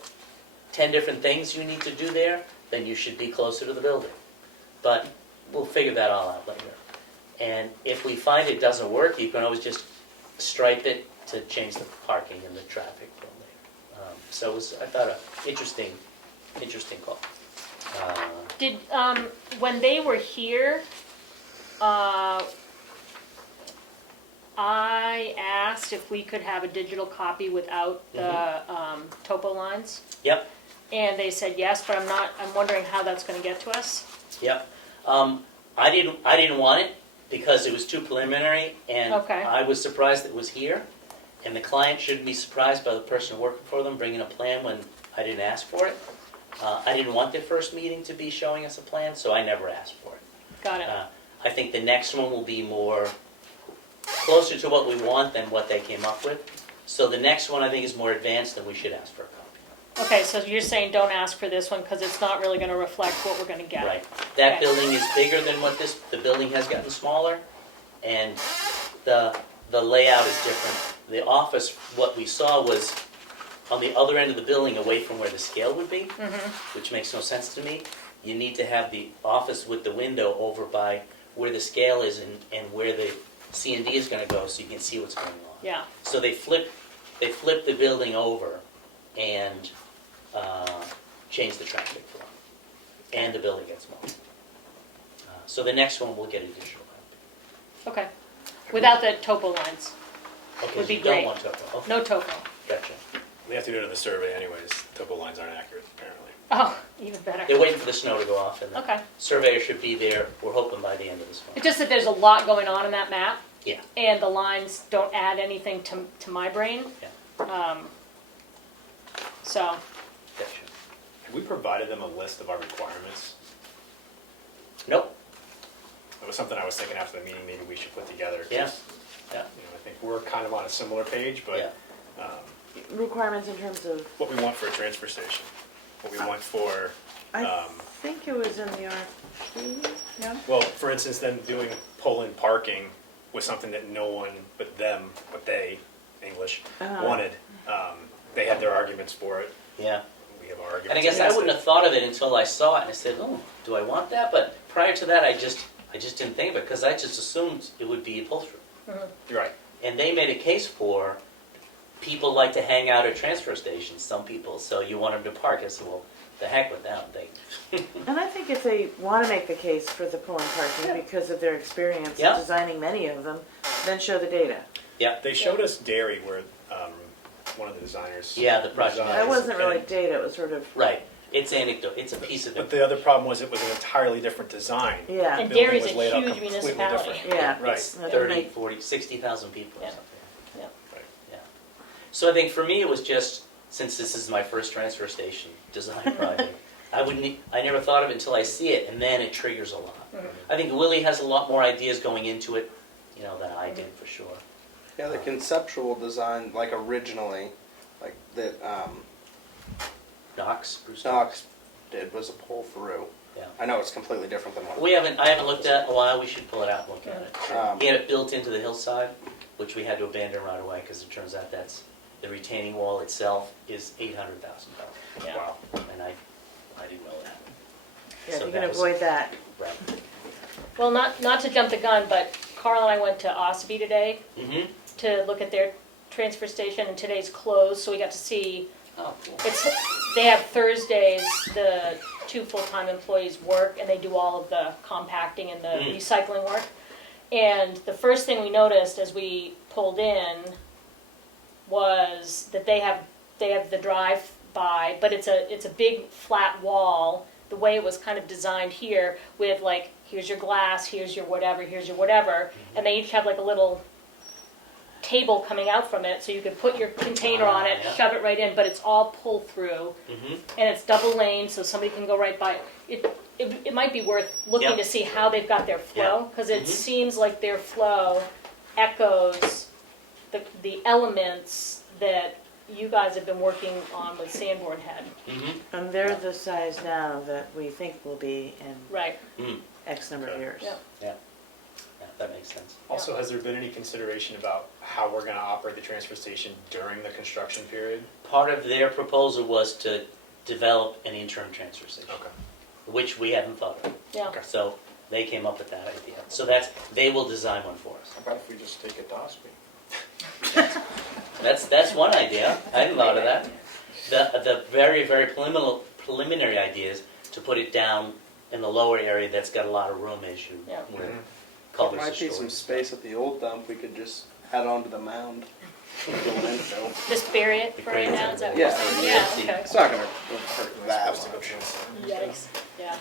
10 different things you need to do there, then you should be closer to the building. But we'll figure that all out later. And if we find it doesn't work, you can always just stripe it to change the parking and the traffic building. So it was, I thought, an interesting call. Did, when they were here, I asked if we could have a digital copy without the topo lines. Yep, And they said yes, but I'm wondering how that's gonna get to us. yep. I didn't want it because it was too preliminary, and Okay. I was surprised that it was here. And the client shouldn't be surprised by the person working for them bringing a plan when I didn't ask for it. I didn't want their first meeting to be showing us a plan, so I never asked for it. Got it. I think the next one will be more closer to what we want than what they came up with. So the next one I think is more advanced, and we should ask for a copy. Okay, so you're saying don't ask for this one because it's not really gonna reflect what we're gonna get. Right. That Okay. building is bigger than the building has gotten smaller, and the layout is different. The office, what we saw was on the other end of the building away from where the scale would be, which makes no sense to me. You need to have the office with the window over by where the scale is and where the C&D is gonna go so you can see what's going on. Yeah, So they flipped the building over and changed the traffic flow. And the building gets smaller. So the next one will get a digital copy. okay. Without the topo lines. Okay, Would so be you don't great. want topo. Okay, No topo. gotcha. We have to do it in the survey anyways. Topo lines aren't accurate, apparently. Oh, even better. They're waiting for the snow to go off, and the Okay. surveyor should be there, we're hoping by the end of this month. It's just that there's a lot going on in that map. Yeah. And the lines don't add anything to my brain. Yeah. So, Gotcha. Have we provided them a list of our requirements? Nope, That was something I was thinking after the meeting, maybe we should put together. 'cause, yeah, yeah, I think we're kind of on a similar page, yeah. but Requirements in terms of, what we want for a transfer station, what we want for, I think it was in the RFP, no? well, for instance, them doing pull-in parking was something that no one but them, but they, English, wanted. They had their arguments for it. Yeah. We have our arguments. And I guess I against wouldn't it. have thought of it until I saw it, and I said, oh, do I want that? But prior to that, I just didn't think of it, because I just assumed it would be a pull-through. You're right. And they made a case for, people like to hang out at transfer stations, some people, so you want them to park. I said, well, the heck with them. And I think if they want to make the case for the pull-in parking because of their experience Yeah. designing many of them, then show the data. Yeah, They showed us Dairy where one of the designers. Yeah, the project designed, That wasn't really and- data, it was sort of, right. It's anecdote, it's a piece of But it. the other problem was it was an entirely different design. yeah. and building Gary's was a laid out huge completely municipality. different. Yeah. Right. It's That doesn't 30, make- 40, 60,000 people or Yeah. something. Yeah. Right. Yeah. So I think for me, it was just, since this is my first transfer station design project, I never thought of it until I see it, and then it triggers a lot. I think Willie has a lot more ideas going into it, than I did for sure. Yeah, the conceptual design, like originally, like that Bruce Knox did was a pull through. Yeah. I know it's completely different than what. I haven't looked at it in a while, we should pull it out and look at it. Um, He had it built into the hillside, which we had to abandon right away, because it turns out the retaining wall itself is $800,000. Yeah. Wow. And I didn't know that. Yeah, So you can that was- avoid that. Right. Well, not to jump the gun, but Carl and I went to Ospey today Mm-hmm. to look at their transfer station, and today's closed, so we got to see, Oh, cool. they have Thursdays, the 2 full-time employees work, and they do all of the compacting and the recycling work. And the first thing we noticed as we pulled in was that they have the drive-by, but it's a big flat wall, the way it was kind of designed here, with like, here's your glass, here's your whatever, and they each have like a little table coming out from it, so you could put your container on it, Yeah. shove it right in, but it's all pull through, Mm-hmm. and it's double lane, so somebody can go right by. It might be worth looking Yep. to see how they've got their flow, because it Mhm. seems like their flow echoes the elements that you guys have been working on with Sanborn Head. Mm-hmm. And they're the size now that we think will be in Right. X number of years. Yeah. Yeah, that makes sense. Also, has there been any consideration about how we're gonna operate the transfer station during the construction period? Part of their proposal was to develop an interim transfer station, Okay. which we haven't thought of. Yeah. Okay. So they came up with that idea. So they will design one for us. How about if we just take it to Ospey? That's one idea. I hadn't thought of that. The very, very preliminary idea is to put it down in the lower area that's got a lot of room issue. Yeah. Where There culverts might are be some stored. space at the old dump. We could just head onto the mound. Go landfill. Just bury it for right now, is that what you're Yeah. saying? Yeah. Okay. It's not gonna hurt that much. Yikes, yeah.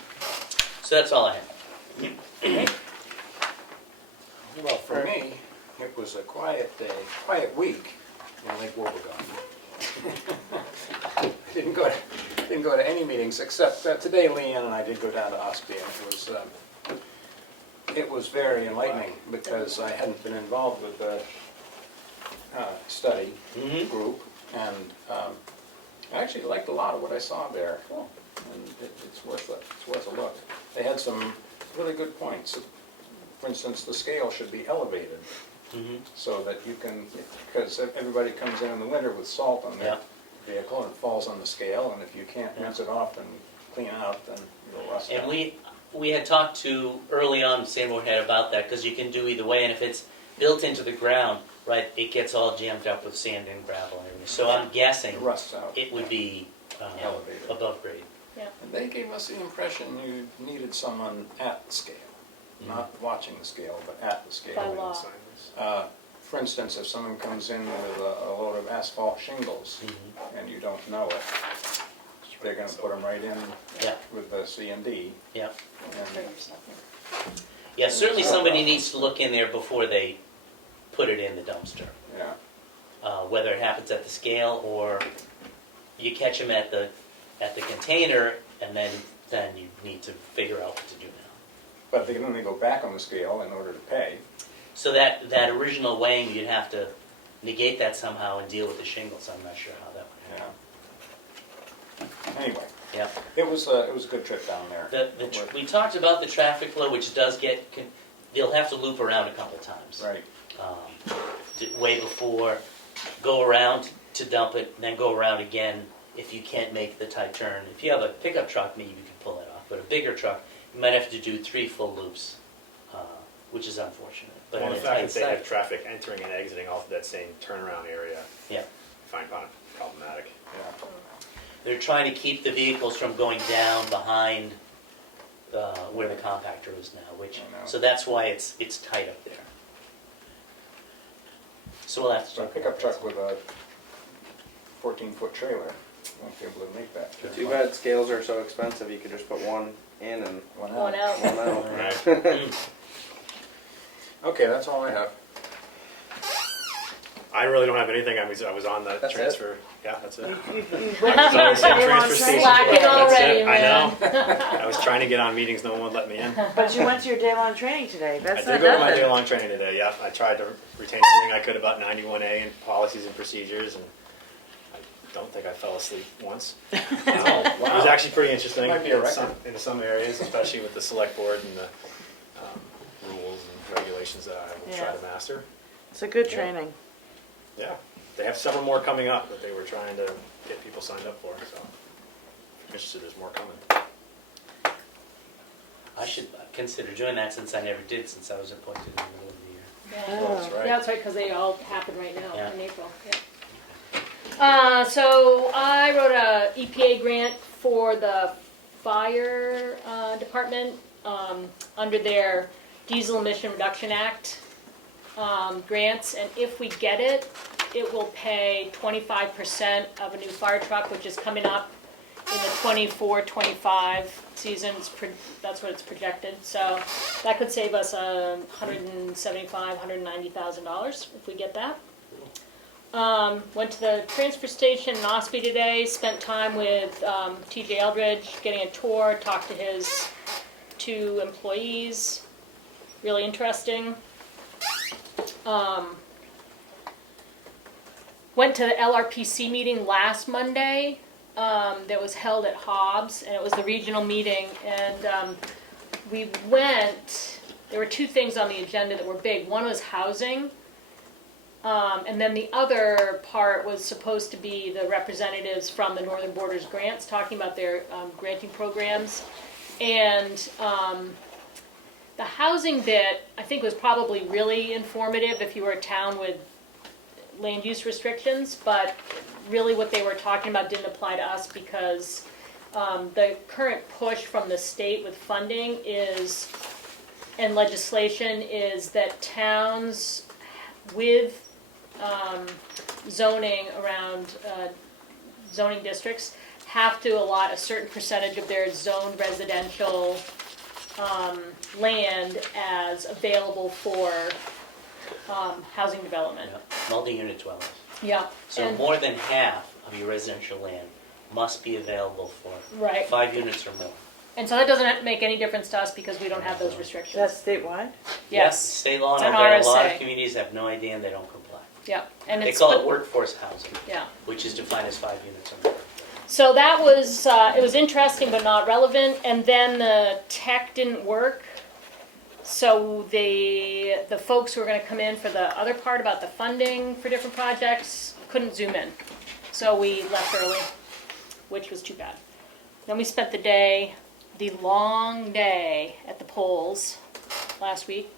So that's all I have. Well, for me, it was a quiet day, quiet week in Lake Wobegon. Didn't go to any meetings, except today Leanne and I did go down to Ospey, and it was very enlightening, because I hadn't been involved with the study Mhm. group, and I actually liked a lot of what I saw there. Cool. And it's worth a look. They had some really good points. For instance, the scale should be elevated, Mm-hmm. so that you can, because everybody comes in the winter with salt on their vehicle and it falls on the scale, and if you can't rinse it off and clean out, then it'll rust out. And we had talked to early on Sanborn Head about that, because you can do either way, and if it's built into the ground, right, it gets all jammed up with sand and gravel and everything. So I'm guessing It rusts out. it would be Elevated. above grade. And they gave us the impression you needed someone at the scale, not watching the scale, but at the scale. By law. For instance, if someone comes in with a load of asphalt shingles Mm-hmm. and you don't know it, they're gonna put them right in Yeah. with the C&D. Yeah. And Yeah, certainly somebody needs to look in there before they put it in the dumpster. yeah, Whether it happens at the scale or you catch them at the container, and then you need to figure out what to do now. but they can only go back on the scale in order to pay. So that original weighing, you'd have to negate that somehow and deal with the shingles. I'm not sure how that would happen. Yeah. Anyway, Yeah. it was a good trip down there. We talked about the traffic flow, which does they'll have to loop around a couple times. Right. Way before, go around to dump it, then go around again if you can't make the tight turn. If you have a pickup truck, maybe you can pull it off, but a bigger truck, you might have to do 3 full loops, which is unfortunate. But Well, in the a fact tight that they have site, traffic entering and exiting off of that same turnaround area, yeah. I find problematic. Yeah. They're trying to keep the vehicles from going down behind where the compactor is now, I know. so that's why it's tight up there. So we'll have to So a talk pickup about that. truck with a 14-foot trailer won't be able to make that. trip. Too bad scales are so expensive. You could just put one in and One Going out. out. one out. Mm. Okay, that's all I have. I really don't have anything. I was on the That's it? transfer. Yeah, that's it. You I went was on the same to transfer station. Slacking That's already, it. man. I know. I was trying to get on meetings, no one would let me in. But you went to your day-long training today. I That's did not go to my nothing. day-long training today, yeah. I tried to retain everything I could about 91A and policies and procedures, and I don't think I fell asleep once. It was actually pretty interesting Might be a in some areas, especially with the select board and the rules and regulations that I will try to master. It's a good training. Yeah, they have several more coming up that they were trying to get people signed up for, so if you're interested, there's more coming. I should consider doing that since I never did, since I was appointed in the middle of the year. Yeah, That's right. yeah, that's right, because they all happen right now Yeah. in April. Yeah. So I wrote a EPA grant for the fire department under their Diesel Emission Reduction Act grants, and if we get it, it will pay 25% of a new fire truck, which is coming up in the 24-25 season. That's what it's projected. So that could save us $175,000, $190,000 if we get that. Went to the transfer station in Ospey today, spent time with TJ Eldridge, getting a tour, talked to his 2 employees. Really interesting. Went to the LRPC meeting last Monday that was held at Hobbs, and it was the regional meeting, and we went, there were 2 things on the agenda that were big. One was housing, and then the other part was supposed to be the representatives from the Northern Borders Grants talking about their granting programs. And the housing bit, I think, was probably really informative if you were a town with land use restrictions, but really what they were talking about didn't apply to us because the current push from the state with funding is, and legislation is that towns with zoning around zoning districts have to allot a certain percentage of their zoned residential land as available for housing development. Multi-unit dwellings. Yeah. So and- more than half of your residential land must be available for Right. 5 units or more. And so that doesn't make any difference to us because we don't have those restrictions. That's statewide? Yes. State law, It's and an I bet a lot RSA. of communities have no idea and they don't comply. Yeah. And They it's call it workforce housing, Yeah. which is defined as 5 units or more. So that was, it was interesting but not relevant, and then the tech didn't work. So the folks who were gonna come in for the other part about the funding for different projects couldn't zoom in. So we left early, which was too bad. Then we spent the long day at the polls last week,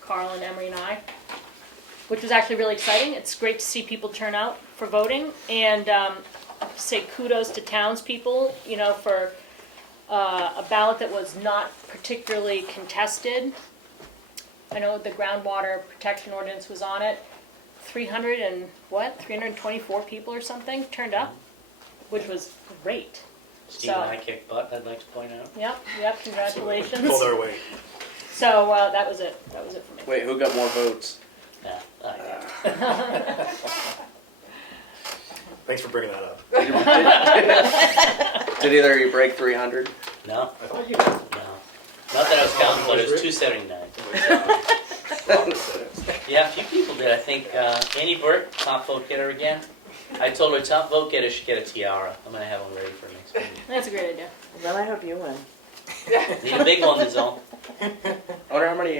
Carl and Emery and I, which was actually really exciting. It's great to see people turn out for voting, and I have to say kudos to townspeople, for a ballot that was not particularly contested. I know the groundwater protection ordinance was on it. 324 people or something turned up, which was great. Steve and I kicked butt, I'd like to point out. Yep, congratulations. Pulled our weight. So that was it. That was it for me. Wait, who got more votes? Yeah, I did. Thanks for bringing that up. Did either of you break 300? No, I thought you did. no. Not that I was counting, but it was 279. Yeah, a few people did. I think Annie Burke, top vote getter again. I told her top vote getter should get a tiara. I'm going to have one ready for next meeting. That's a great idea. Well, then I hope you win. Need a big one, is all. I wonder how many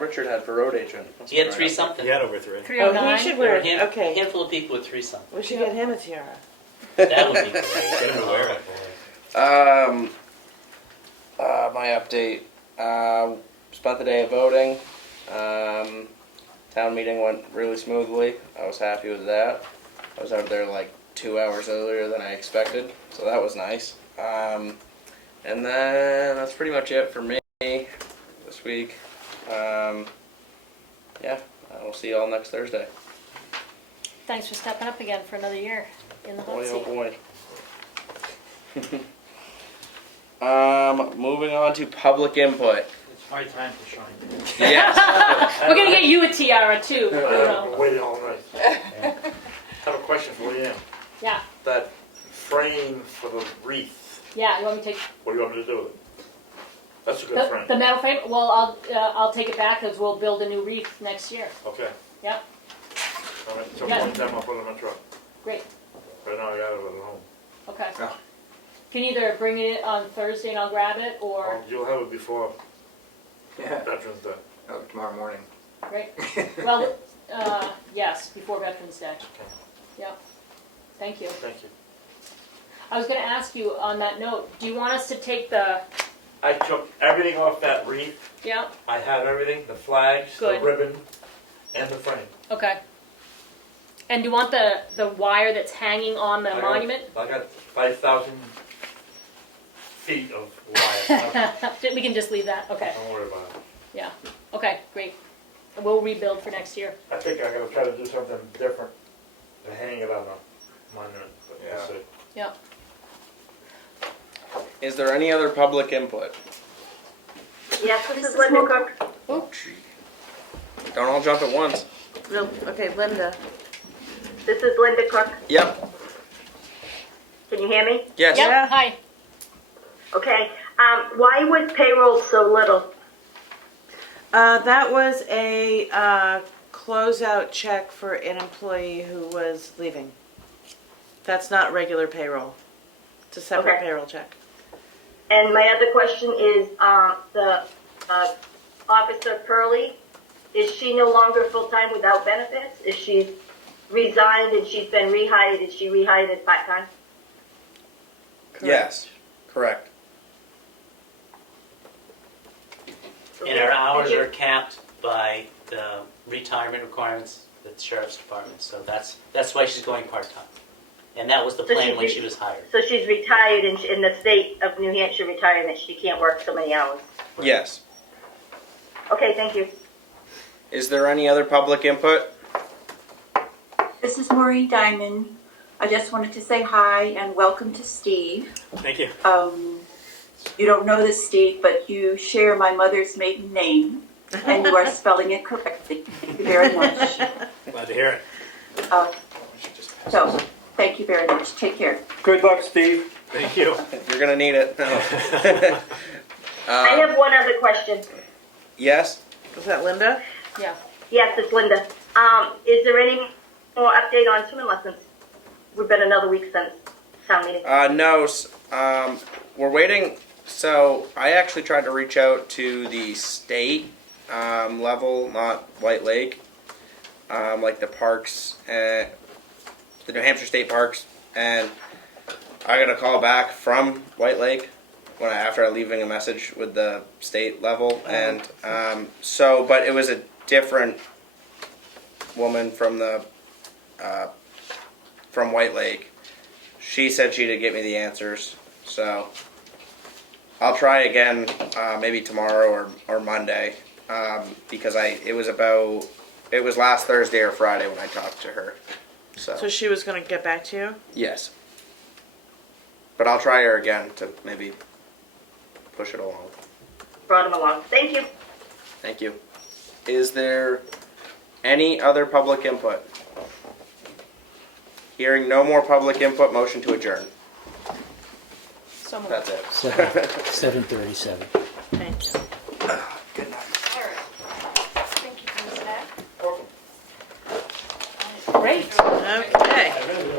Richard had for road agent. Must He had be 3 right up something. He had over 3. 309. Oh, he should There were wear a it. Okay. handful of people with 3 something. We should get him a tiara. That would be great. Get him to wear it. My update. Spent the day of voting. Town meeting went really smoothly. I was happy with that. I was out there like 2 hours earlier than I expected, so that was nice. And then that's pretty much it for me this week. Yeah, we'll see you all next Thursday. Thanks for stepping up again for another year in the hot Boy, seat. oh boy. Moving on to public input. my time to shine. Yes. We're gonna get you a tiara too, you know. I've been waiting all night. I have a question for Leanne. Yeah, That frame for the wreath, yeah, you want me to take what do you want me to do with it? That's a good frame. the metal frame? Well, I'll take it back because we'll build a new wreath next year. Okay. Yep, All right, so Yeah. one time I'll put it in my truck. great, Right now I got it at home. okay. Yeah. Can you either bring it on Thursday and I'll grab it, or, You'll have it before Yeah, Veterans Day. tomorrow morning. great. Well, yes, before Veterans Day. Okay. Yep, thank you. Thank you. I was gonna ask you on that note, do you want us to take the, I took everything off that wreath. yeah, I have everything, the flags, the Good. ribbon, and the frame. okay. And do you want the wire that's hanging on the monument? I got 5,000 feet of wire. We can just leave that, okay, Don't worry about it. yeah, okay, great. We'll rebuild for next year. I think I'm gonna try to do something different than hanging it on a monument, but we'll Yeah. see. Yeah. Is there any other public input? Yes, this is Linda Cook. Oh, gee. Don't all jump at once. No, okay, Linda. This is Linda Cook. Yep. Can you hear me? Yes. Yep, Yeah. hi. Okay. Why was payroll so little? That was a closeout check for an employee who was leaving. That's not regular payroll. It's a separate Okay. payroll check. And my other question is, the Officer Pearlie, is she no longer full-time without benefits? Is she resigned and she's been rehired? Is she rehired as part-time? Yes. Correct. And our hours Thank you. are capped by the retirement requirements with the sheriff's department, so that's why she's going part-time. And that was the So plan she's when re- she was hired. So she's retired and in the state of New Hampshire retirement, she can't work so many hours. Yes. Okay, thank you. Is there any other public input? This is Maureen Diamond. I just wanted to say hi and welcome to Steve. Thank you. You don't know this, Steve, but you share my mother's maiden name, and you are spelling it correctly. Thank you very much. Glad to hear it. So, thank you very much. Take care. Good luck, Steve. Thank you. You're gonna need it. I have one other question. Yes. Was that Linda? Yeah. Yes, it's Linda. Is there any more update on swimming lessons? We've been another week since town meeting. No. We're waiting. So I actually tried to reach out to the state level, not White Lake, like the parks, the New Hampshire State Parks, and I got a call back from White Lake after leaving a message with the state level, and but it was a different woman from the from White Lake. She said she'd get me the answers, so I'll try again maybe tomorrow or Monday because it was last Thursday or Friday when I talked to her. So she was going to get back to you? Yes. But I'll try her again to maybe push it along. Brought him along. Thank you. Thank you. Is there any other public input? Hearing no more public input, motion to adjourn. So moved. That's it. 7:37. Thank you. Good night. Great. Okay.